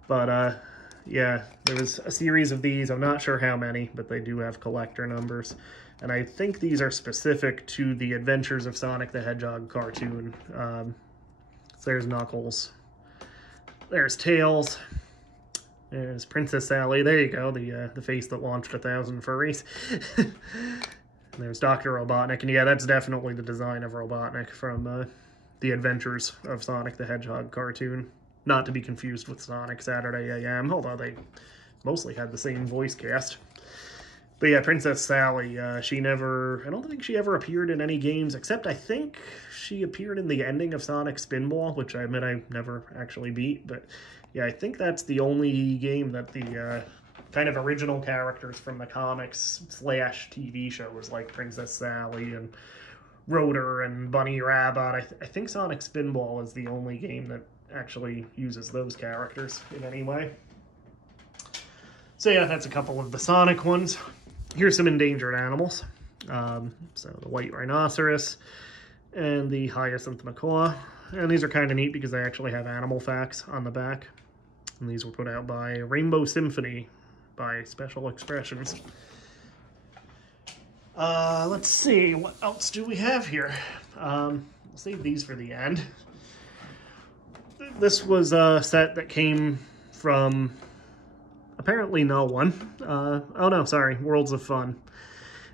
But yeah, there was a series of these. I'm not sure how many, but they do have collector numbers. And I think these are specific to the Adventures of Sonic the Hedgehog cartoon. So there's Knuckles. There's Tails. There's Princess Sally. There you go, the face that launched 1,000 furries. There's Dr. Robotnik, and yeah, that's definitely the design of Robotnik from the Adventures of Sonic the Hedgehog cartoon. Not to be confused with Sonic Saturday AM, although they mostly had the same voice cast. But yeah, Princess Sally, I don't think she ever appeared in any games, except I think she appeared in the ending of Sonic Spinball, which I admit I never actually beat, but yeah, I think that's the only game that the kind of original characters from the comics / TV shows, like Princess Sally and Rotor and Bunny Rabbit. I think Sonic Spinball is the only game that actually uses those characters in any way. So yeah, that's a couple of the Sonic ones. Here's some endangered animals. So the white rhinoceros and the hyacinth macaw. And these are kind of neat because they actually have animal facts on the back. And these were put out by Rainbow Symphony by Special Expressions. Let's see, what else do we have here? We'll save these for the end. This was a set that came from apparently no one. Oh no, sorry, Worlds of Fun.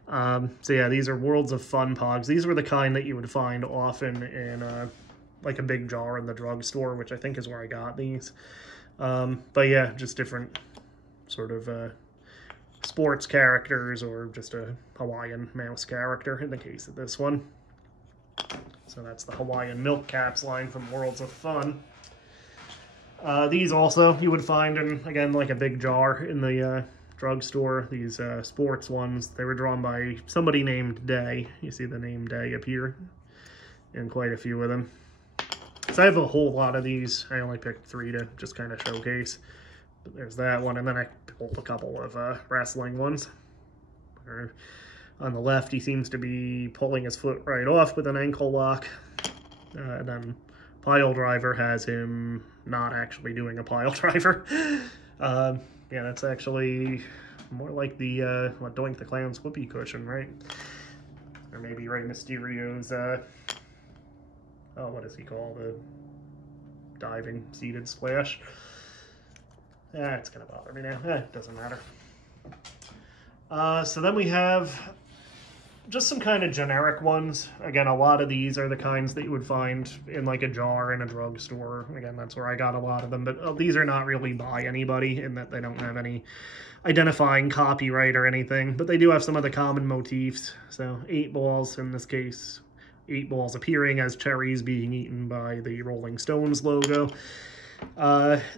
So yeah, these are Worlds of Fun POGs. These were the kind that you would find often in like a big jar in the drugstore, which I think is where I got these. But yeah, just different sort of sports characters, or just a Hawaiian mouse character in the case of this one. So that's the Hawaiian Milkcaps line from Worlds of Fun. These also you would find in, again, like a big jar in the drugstore. These sports ones, they were drawn by somebody named Day. You see the name Day appear in quite a few of them. So I have a whole lot of these. I only picked 3 to just kind of showcase. But there's that one, and then I pulled a couple of wrestling ones. On the left, he seems to be pulling his foot right off with an ankle lock. And then Pile Driver has him not actually doing a pile driver. Yeah, that's actually more like the what, Doink the Clown's whoopee cushion, right? Or maybe Rey Mysterio's oh, what does he call the diving seated splash? It's gonna bother me now. It doesn't matter. So then we have just some kind of generic ones. Again, a lot of these are the kinds that you would find in like a jar in a drugstore. Again, that's where I got a lot of them, but these are not really by anybody in that they don't have any identifying copyright or anything, but they do have some of the common motifs. So 8 balls in this case, 8 balls appearing as cherries being eaten by the Rolling Stones logo.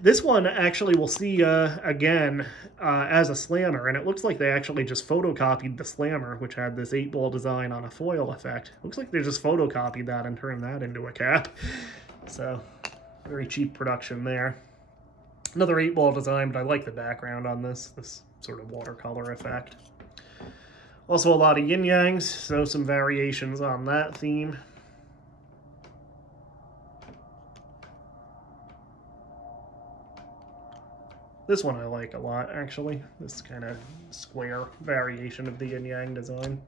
This one actually we'll see again as a slammer, and it looks like they actually just photocopied the slammer, which had this 8-ball design on a foil effect. Looks like they just photocopied that and turned that into a cap. So, very cheap production there. Another 8-ball design, but I like the background on this sort of watercolor effect. Also a lot of yin-yangs, so some variations on that theme. This one I like a lot, actually. This kind of square variation of the yin-yang design.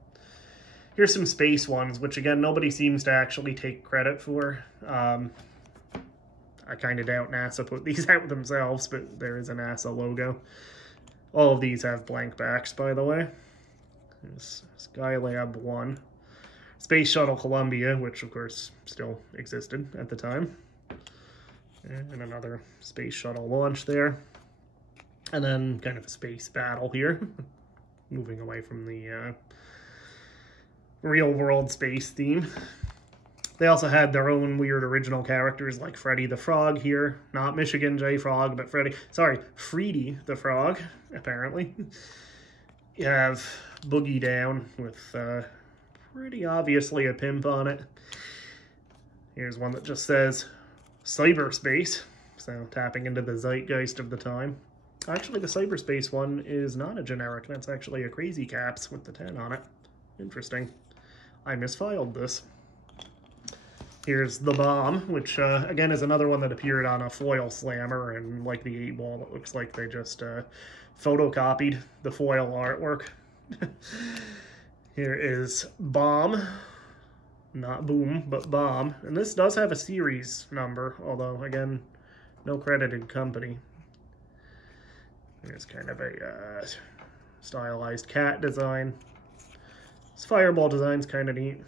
Here's some space ones, which again, nobody seems to actually take credit for. I kind of doubt NASA put these out themselves, but there is a NASA logo. All of these have blank backs, by the way. There's Skylab 1. Space Shuttle Columbia, which of course still existed at the time. And another Space Shuttle launch there. And then kind of a space battle here, moving away from the real-world space theme. They also had their own weird original characters like Freddy the Frog here. Not Michigan J. Frog, but Freddy the Frog, apparently. You have Boogie Down with pretty obviously a pimp on it. Here's one that just says cyberspace, so tapping into the zeitgeist of the time. Actually, the cyberspace one is not a generic. That's actually a Crazy Caps with the 10 on it. Interesting. I misfiled this. Here's the Bomb, which, again, is another one that appeared on a foil slammer, and like the 8-ball, it looks like they just photocopied the foil artwork. Here is Bomb. Not Boom, but Bomb. And this does have a series number, although, again, no credited company. There's kind of a stylized cat design. This fireball design's kind of neat.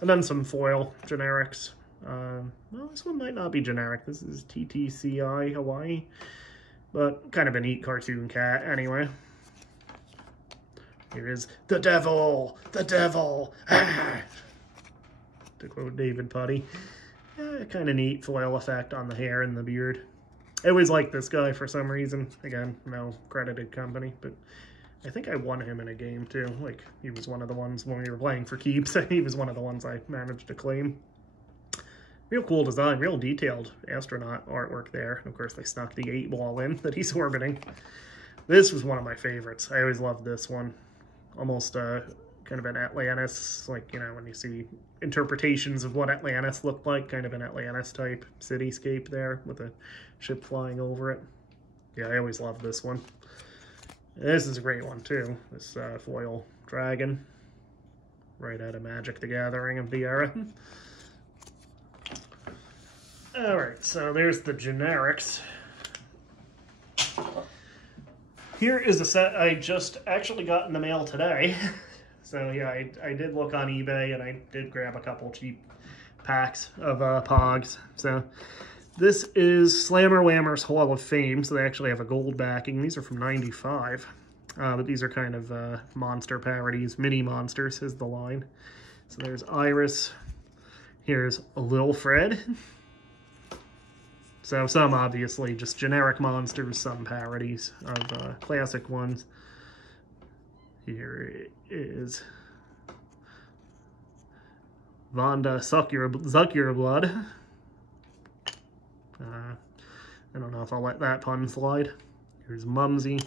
And then some foil generics. Well, this one might not be generic. This is TTCI Hawaii. But kind of a neat cartoon cat anyway. Here is the devil! The devil! Ah! To quote David Putty. Kind of neat foil effect on the hair and the beard. I always liked this guy for some reason. Again, no credited company, but I think I won him in a game too. Like, he was one of the ones when we were playing for keeps. He was one of the ones I managed to claim. Real cool design, real detailed astronaut artwork there. And of course, they snuck the 8-ball in that he's orbiting. This was one of my favorites. I always loved this one. Almost kind of an Atlantis, like, you know, when you see interpretations of what Atlantis looked like, kind of an Atlantis type cityscape there with a ship flying over it. Yeah, I always loved this one. This is a great one too, this foil dragon, right out of Magic the Gathering of the era. Alright, so there's the generics. Here is a set I just actually got in the mail today. So yeah, I did look on eBay and I did grab a couple cheap packs of POGs. So this is Slammer Whammer's Hall of Fame, so they actually have a gold backing. These are from '95, but these are kind of monster parodies. Mini monsters is the line. So there's Iris. Here's Lil Fred. So some obviously just generic monsters, some parodies of classic ones. Here is Vonda Suck Your Blood. I don't know if I'll let that pun slide. Here's Mumsy.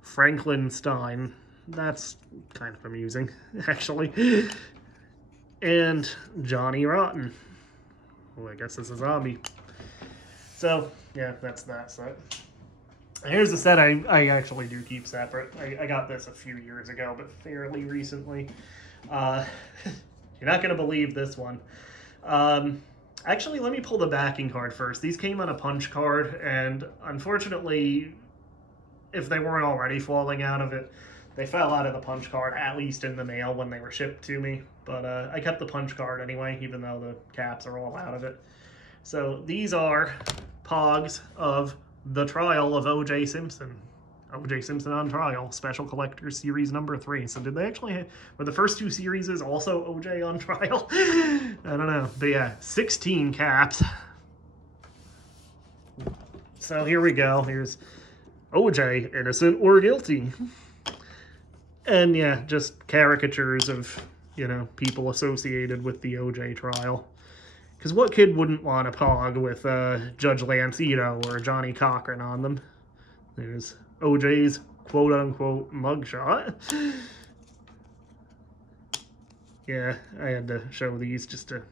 Franklin Stein. That's kind of amusing, actually. And Johnny Rotten. Well, I guess this is a zombie. So, yeah, that's that set. Here's the set I actually do keep separate. I got this a few years ago, but fairly recently. You're not going to believe this one. Actually, let me pull the backing card first. These came on a punch card, and unfortunately, if they weren't already falling out of it, they fell out of the punch card, at least in the mail when they were shipped to me. But I kept the punch card anyway, even though the caps are all out of it. So these are POGs of The Trial of O.J. Simpson. O.J. Simpson on Trial, Special Collectors Series number 3. So did they actually have, were the first 2 series also O.J. on Trial? I don't know. But yeah, 16 caps. So here we go. Here's O.J. innocent or guilty. And yeah, just caricatures of, you know, people associated with the O.J. trial. Because what kid wouldn't want a POG with Judge Lancito or Johnny Cochran on them? There's OJ's quote-unquote mugshot. Yeah, I had to show these just to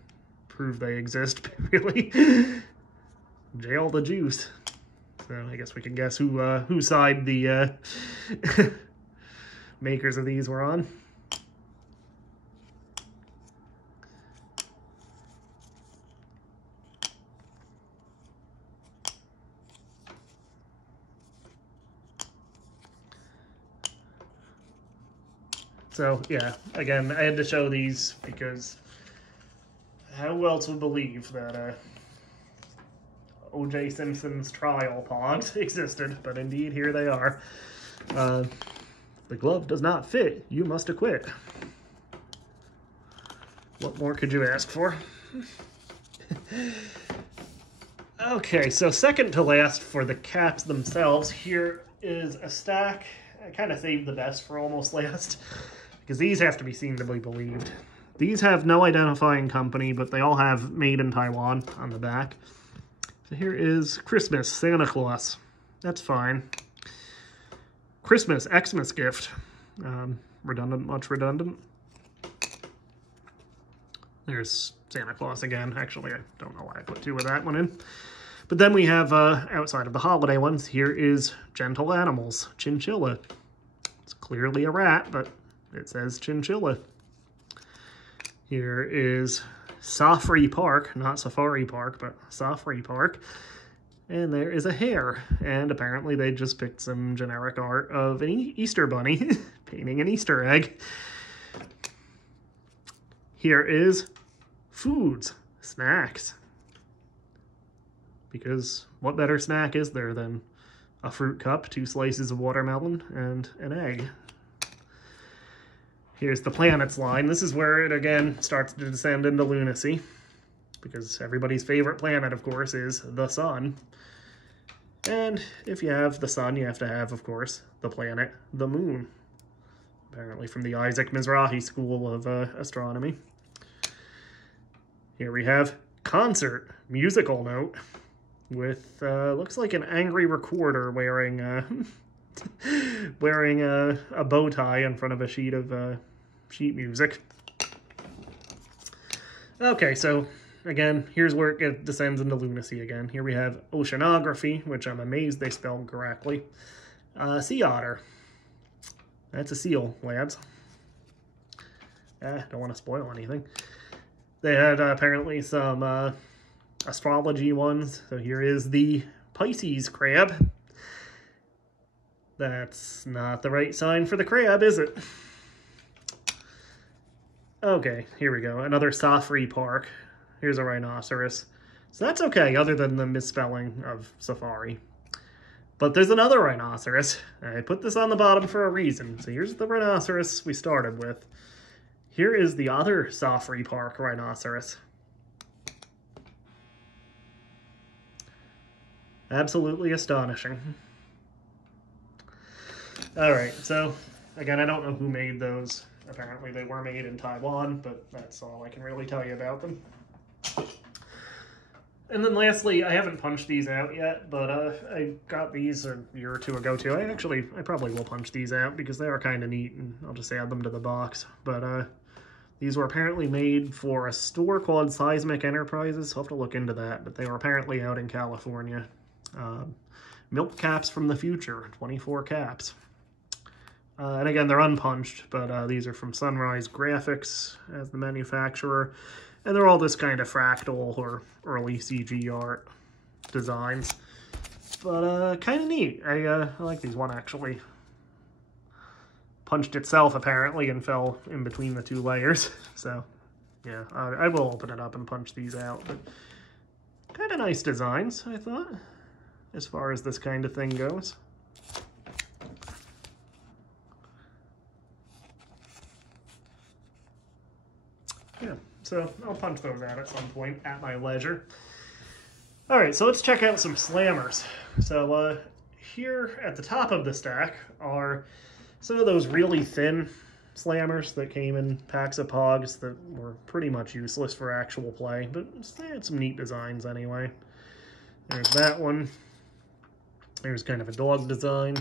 prove they exist, really. Jail the juice. So I guess we can guess whose side the makers of these were on. So, yeah, again, I had to show these because who else would believe that O.J. Simpson's trial POGs existed? But indeed, here they are. The glove does not fit. You must acquit. What more could you ask for? Okay, so second to last for the caps themselves, here is a stack. I kind of saved the best for almost last, because these have to be seen to be believed. These have no identifying company, but they all have Made in Taiwan on the back. So here is Christmas, Santa Claus. That's fine. Christmas, Xmas gift. Redundant, much redundant. There's Santa Claus again. Actually, I don't know why I put 2 of that one in. But then we have, outside of the holiday ones, here is Gentle Animals, Chinchilla. It's clearly a rat, but it says Chinchilla. Here is Safari Park, not Safari Park, but Safari Park. And there is a hare. And apparently they just picked some generic art of an Easter bunny painting an Easter egg. Here is foods, snacks. Because what better snack is there than a fruit cup, 2 slices of watermelon, and an egg? Here's the planets line. This is where it, again, starts to descend into lunacy. Because everybody's favorite planet, of course, is the sun. And if you have the sun, you have to have, of course, the planet, the moon. Apparently from the Isaac Mizrahi School of Astronomy. Here we have concert, musical note, with, looks like an angry recorder wearing, wearing a bow tie in front of a sheet of sheet music. Okay, so again, here's where it descends into lunacy again. Here we have oceanography, which I'm amazed they spelled correctly. Sea otter. That's a seal, lads. Don't want to spoil anything. They had apparently some astrology ones. So here is the Pisces crab. That's not the right sign for the crab, is it? Okay, here we go. Another safari park. Here's a rhinoceros. So that's okay, other than the misspelling of safari. But there's another rhinoceros. I put this on the bottom for a reason. So here's the rhinoceros we started with. Here is the other safari park rhinoceros. Absolutely astonishing. Alright, so again, I don't know who made those. Apparently they were made in Taiwan, but that's all I can really tell you about them. And then lastly, I haven't punched these out yet, but I got these a year or two ago too. I probably will punch these out because they are kind of neat, and I'll just add them to the box. But these were apparently made for a store called Seismic Enterprises. I'll have to look into that, but they were apparently out in California. Milk caps from the future, 24 caps. And again, they're unpunched, but these are from Sunrise Graphics as the manufacturer. And they're all this kind of fractal or early CG art designs. But kind of neat. I like these. One actually punched itself, apparently, and fell in between the two layers. So, yeah, I will open it up and punch these out. But kind of nice designs, I thought, as far as this kind of thing goes. Yeah, so I'll punch those out at some point at my leisure. Alright, so let's check out some slammers. So here at the top of the stack are some of those really thin slammers that came in packs of POGs that were pretty much useless for actual play, but they had some neat designs anyway. There's that one. There's kind of a dog design.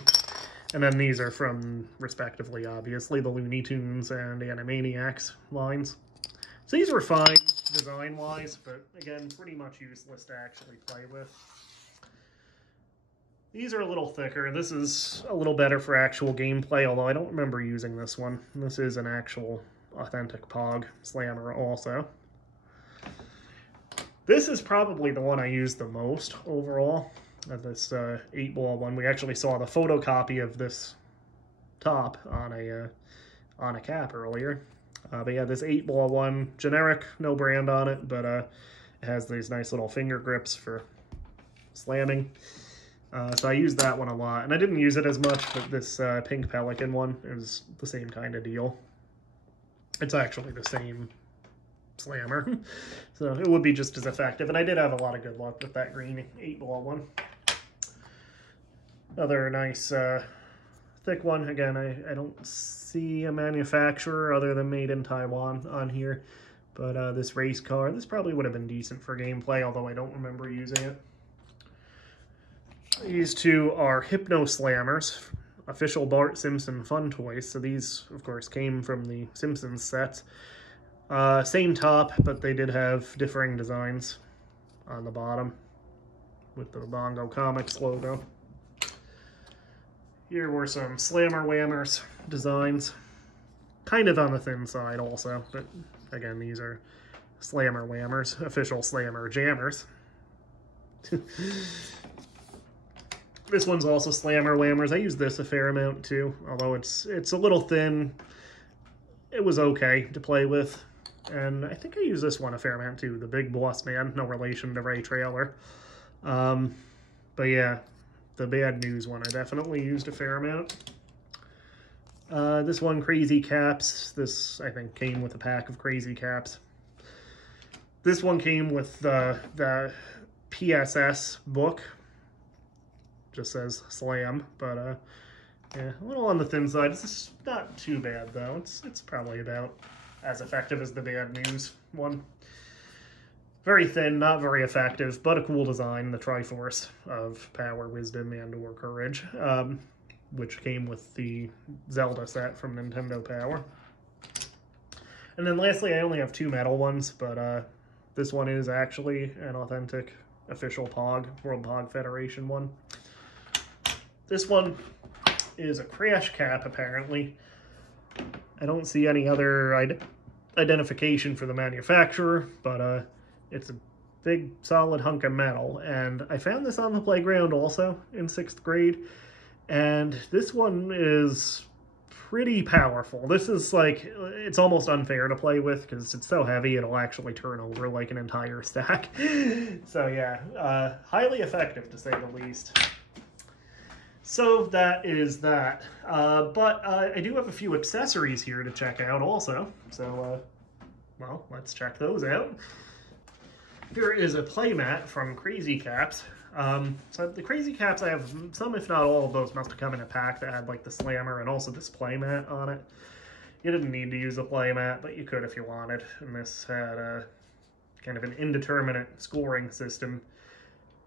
And then these are from, respectively, obviously, the Looney Tunes and Animaniacs lines. So these were fine design-wise, but again, pretty much useless to actually play with. These are a little thicker. This is a little better for actual gameplay, although I don't remember using this one. This is an actual authentic POG slammer also. This is probably the one I used the most overall. This 8-ball one. We actually saw the photocopy of this top on a cap earlier. But yeah, this 8-ball one, generic, no brand on it, but it has these nice little finger grips for slamming. So I used that one a lot, and I didn't use it as much, but this Pink Pelican one is the same kind of deal. It's actually the same slammer, so it would be just as effective, and I did have a lot of good luck with that green 8-ball one. Another nice thick one. Again, I don't see a manufacturer other than made in Taiwan on here, but this race car, this probably would have been decent for gameplay, although I don't remember using it. These two are Hypno Slammers, official Bart Simpson fun toys. So these, of course, came from the Simpsons sets. Same top, but they did have differing designs on the bottom with the Bongo Comics logo. Here were some Slammer Whammers designs. Kind of on the thin side also, but again, these are Slammer Whammers, official Slammer Jammers. This one's also Slammer Whammers. I use this a fair amount too, although it's a little thin. It was okay to play with. And I think I use this one a fair amount too, the Big Boss Man, no relation to Ray Trailer. But yeah, the Bad News one I definitely used a fair amount. This one, Crazy Caps. This, I think, came with a pack of Crazy Caps. This one came with the PSS book. just says slam, but yeah, a little on the thin side. It's not too bad though. It's probably about as effective as the Bad News one. Very thin, not very effective, but a cool design, the Triforce of Power, Wisdom, and/or Courage, which came with the Zelda set from Nintendo Power. And then lastly, I only have 2 metal ones, but this one is actually an authentic official POG, World POG Federation one. This one is a crash cap, apparently. I don't see any other identification for the manufacturer, but it's a big, solid hunk of metal, and I found this on the playground also in 6th grade, and this one is pretty powerful. This is like, it's almost unfair to play with because it's so heavy it'll actually turn over like an entire stack. So yeah, highly effective to say the least. So that is that. But I do have a few accessories here to check out also. So, well, let's check those out. Here is a playmat from Crazy Caps. So the Crazy Caps, I have some, if not all of those, must have come in a pack that had like the slammer and also this playmat on it. You didn't need to use a playmat, but you could if you wanted. And this had a kind of an indeterminate scoring system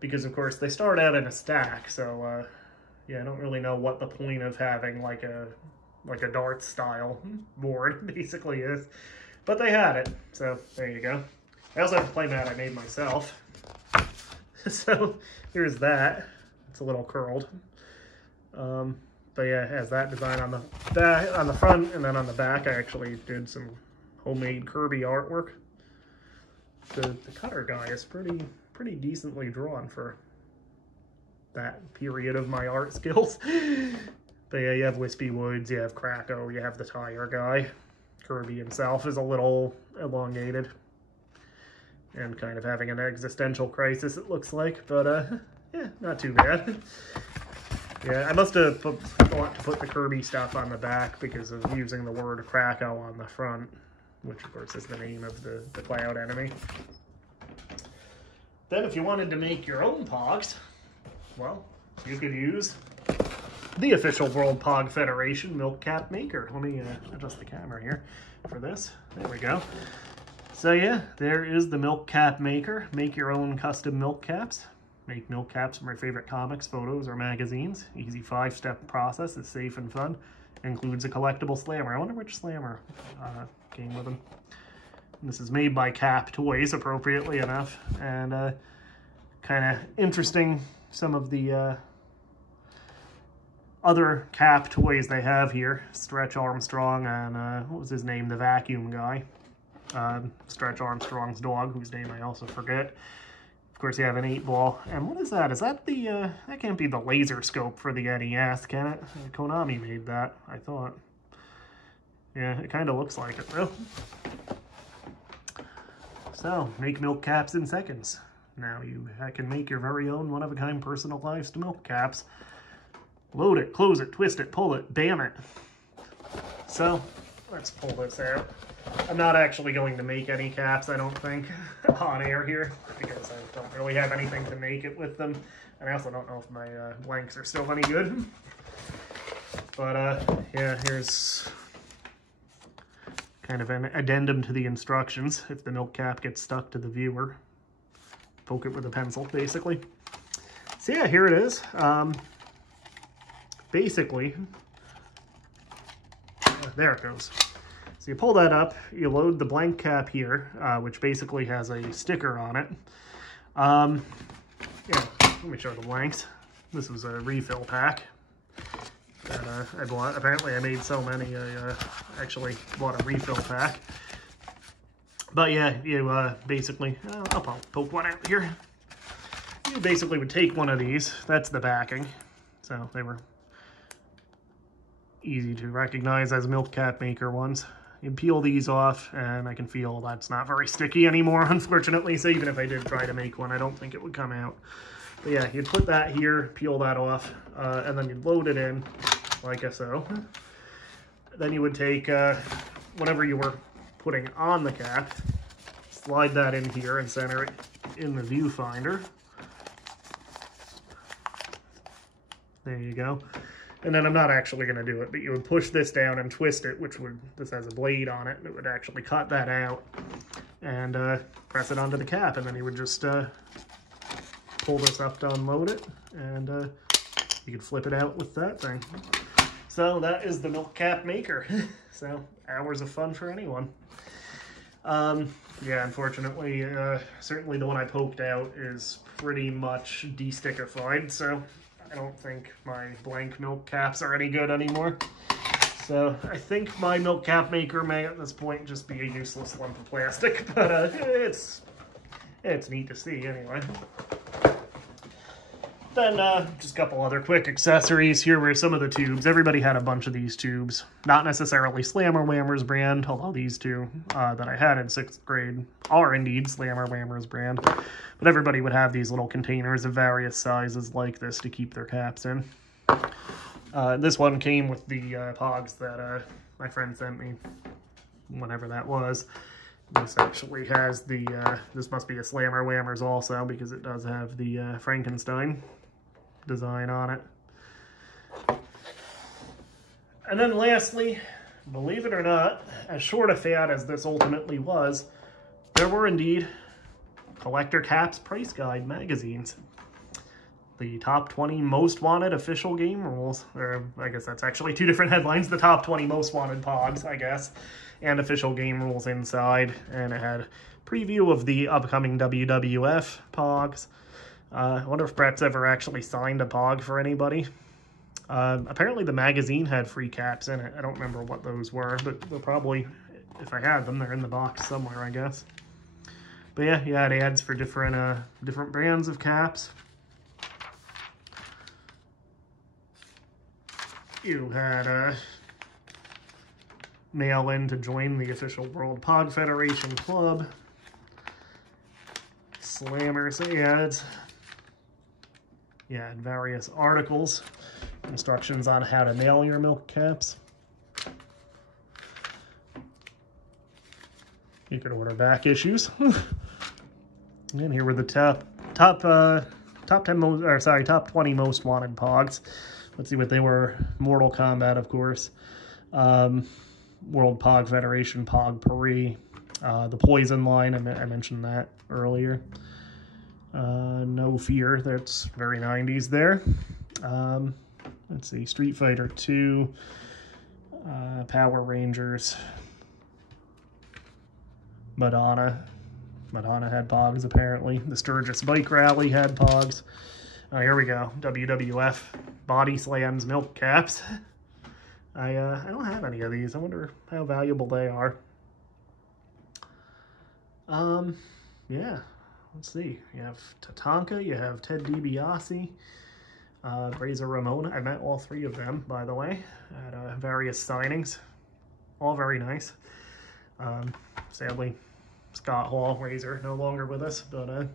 because, of course, they start out in a stack. So, yeah, I don't really know what the point of having like a darts style board basically is, but they had it. So there you go. I also have a playmat I made myself. So here's that. It's a little curled. But yeah, it has that design on the back, on the front, and then on the back I actually did some homemade Kirby artwork. The cutter guy is pretty decently drawn for that period of my art skills. But yeah, you have Wispy Woods, you have Kracko, you have the tire guy. Kirby himself is a little elongated and kind of having an existential crisis, it looks like, but yeah, not too bad. Yeah, I must have thought to put the Kirby stuff on the back because of using the word Kracko on the front, which of course is the name of the cloud enemy. Then if you wanted to make your own POGs, well, you could use the official World POG Federation Milkcap Maker. Let me adjust the camera here for this. There we go. So yeah, there is the Milkcap Maker. Make your own custom milk caps. Make milk caps from your favorite comics, photos, or magazines. Easy 5-step process. It's safe and fun. Includes a collectible slammer. I wonder which slammer came with them. And this is made by Cap Toys, appropriately enough. And kind of interesting, some of the other Cap toys they have here. Stretch Armstrong and what was his name? The vacuum guy. Stretch Armstrong's dog, whose name I also forget. Of course, you have an 8-ball. And what is that? Is that the, that can't be the laser scope for the NES, can it? Konami made that, I thought. Yeah, it kind of looks like it, though. So, make milk caps in seconds. Now you can make your very own one-of-a-kind personalized milk caps. Load it, close it, twist it, pull it, bam it. So, let's pull this out. I'm not actually going to make any caps, I don't think, on air here, because I don't really have anything to make it with them. And I also don't know if my blanks are still any good. But, yeah, here's kind of an addendum to the instructions. If the milk cap gets stuck to the viewer, poke it with a pencil, basically. So, yeah, here it is. Basically, there it goes. So you pull that up, you load the blank cap here, which basically has a sticker on it. Yeah, let me show the blanks. This was a refill pack that I bought. Apparently I made so many, I actually bought a refill pack. But yeah, you basically, I'll poke one out here. You basically would take one of these, that's the backing. So they were easy to recognize as Milkcap Maker ones. You peel these off, and I can feel that's not very sticky anymore, unfortunately, so even if I did try to make one, I don't think it would come out. But yeah, you'd put that here, peel that off, and then you'd load it in, like so. Then you would take whatever you were putting on the cap, slide that in here and center it in the viewfinder. There you go. And then I'm not actually going to do it, but you would push this down and twist it, which would, this has a blade on it, and it would actually cut that out and press it onto the cap, and then you would just pull this up to unload it, and you could flip it out with that thing. So that is the Milkcap Maker. So hours of fun for anyone. Yeah, unfortunately, certainly the one I poked out is pretty much de-stickified, so I don't think my blank milk caps are any good anymore. So I think my Milkcap Maker may at this point just be a useless lump of plastic, but it's neat to see anyway. Then just a couple other quick accessories. Here were some of the tubes. Everybody had a bunch of these tubes. Not necessarily Slammer Whammers brand, although these two that I had in 6th grade are indeed Slammer Whammers brand. But everybody would have these little containers of various sizes like this to keep their caps in. This one came with the POGs that my friend sent me, whenever that was. This actually has the, this must be a Slammer Whammers also, because it does have the Frankenstein design on it. And then lastly, believe it or not, as short a fad as this ultimately was, there were indeed Collector Caps Price Guide magazines. The top 20 most wanted official game rules, or I guess that's actually two different headlines, the top 20 most wanted POGs, I guess, and official game rules inside, and it had preview of the upcoming WWF POGs. I wonder if Brett's ever actually signed a POG for anybody. Apparently the magazine had free caps in it. I don't remember what those were, but they'll probably, if I had them, they're in the box somewhere, I guess. But yeah, you had ads for different different brands of caps. You had mail in to join the official World POG Federation Club. Slammers ads. You had various articles, instructions on how to mail your milk caps. You could order back issues. And here were the top 20 most wanted POGs. Let's see what they were. Mortal Kombat, of course. World POG Federation, POG Paris. The Poison line, I mentioned that earlier. No Fear, that's very 90s there. Let's see, Street Fighter 2, Power Rangers, Madonna. Madonna had POGs, apparently. The Sturgis Bike Rally had POGs. Oh, here we go. WWF Body Slams Milk Caps. I don't have any of these. I wonder how valuable they are. Yeah. Let's see. You have Tatanka, you have Ted DiBiase, Razor Ramon. I met all three of them, by the way, at various signings. All very nice. Sadly, Scott Hall, Razor, no longer with us, but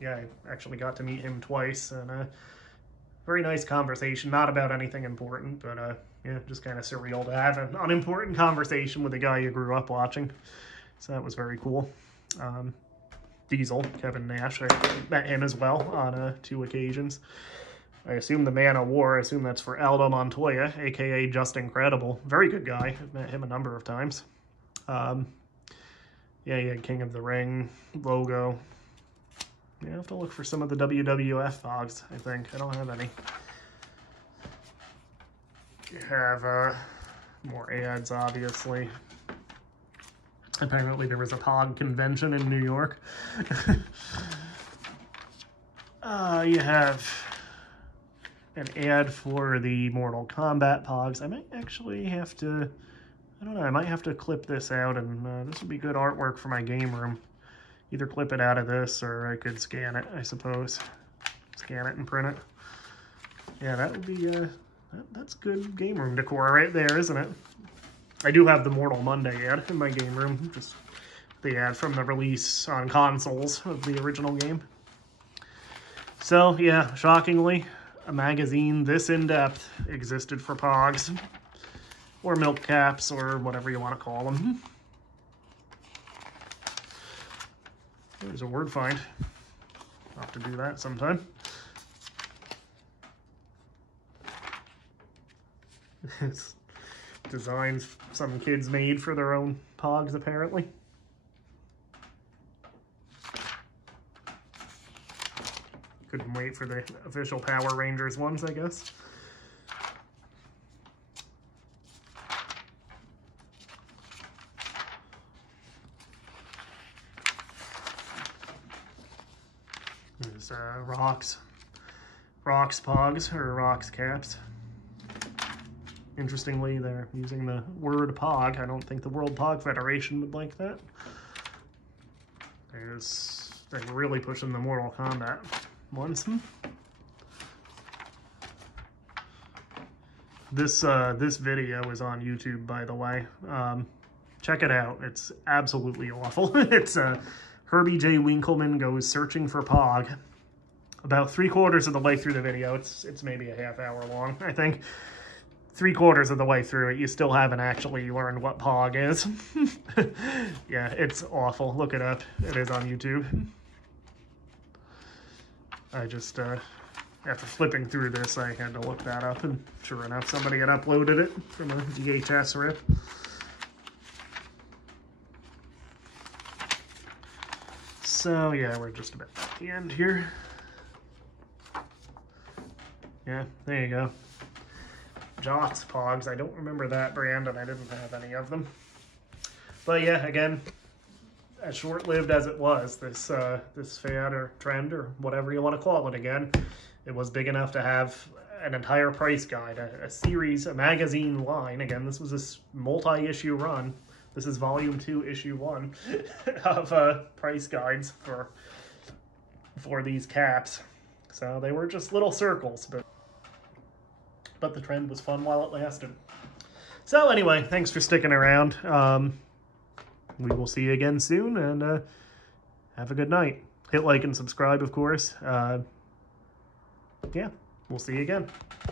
yeah, I actually got to meet him twice, and very nice conversation. Not about anything important, but yeah, just kind of surreal to have an unimportant conversation with a guy you grew up watching. So that was very cool. Diesel, Kevin Nash, I met him as well on 2 occasions. I assume the Man of War, I assume that's for Aldo Montoya, aka Just Incredible. Very good guy. I've met him a number of times. Yeah, he had King of the Ring logo. Yeah, I have to look for some of the WWF POGs, I think. I don't have any. You have more ads, obviously. Apparently there was a POG convention in New York. You have an ad for the Mortal Kombat POGs. I might actually have to, I don't know, I might have to clip this out, and this would be good artwork for my game room. Either clip it out of this, or I could scan it, I suppose. Scan it and print it. Yeah, that would be, that's good game room decor right there, isn't it? I do have the Mortal Monday ad in my game room, just the ad from the release on consoles of the original game. So, yeah, shockingly, a magazine this in-depth existed for POGs, or milk caps, or whatever you want to call them. There's a word find. I'll have to do that sometime. It's designs some kids made for their own POGs, apparently. Couldn't wait for the official Power Rangers ones, I guess. There's Rocks POGs, or Rocks caps. Interestingly, they're using the word POG. I don't think the World POG Federation would like that. They're really pushing the Mortal Kombat ones. This video is on YouTube, by the way. Check it out. It's absolutely awful. It's Herbie J. Winkleman goes searching for POG. About 3/4 of the way through the video, it's maybe a half hour long, I think. 3/4 of the way through it, you still haven't actually learned what POG is. Yeah, it's awful. Look it up. It is on YouTube. I just, after flipping through this, I had to look that up, and sure enough, somebody had uploaded it from a VHS rip. So, yeah, we're just about at the end here. Yeah, there you go. Jots POGs. I don't remember that brand, and I didn't have any of them. But yeah, again, as short-lived as it was, this fad or trend or whatever you want to call it again, it was big enough to have an entire price guide, a series, a magazine line. Again, this was this multi-issue run. This is volume 2, issue 1 of price guides for these caps. So they were just little circles, but the trend was fun while it lasted. So anyway, thanks for sticking around. We will see you again soon, and have a good night. Hit like and subscribe, of course. Yeah, we'll see you again.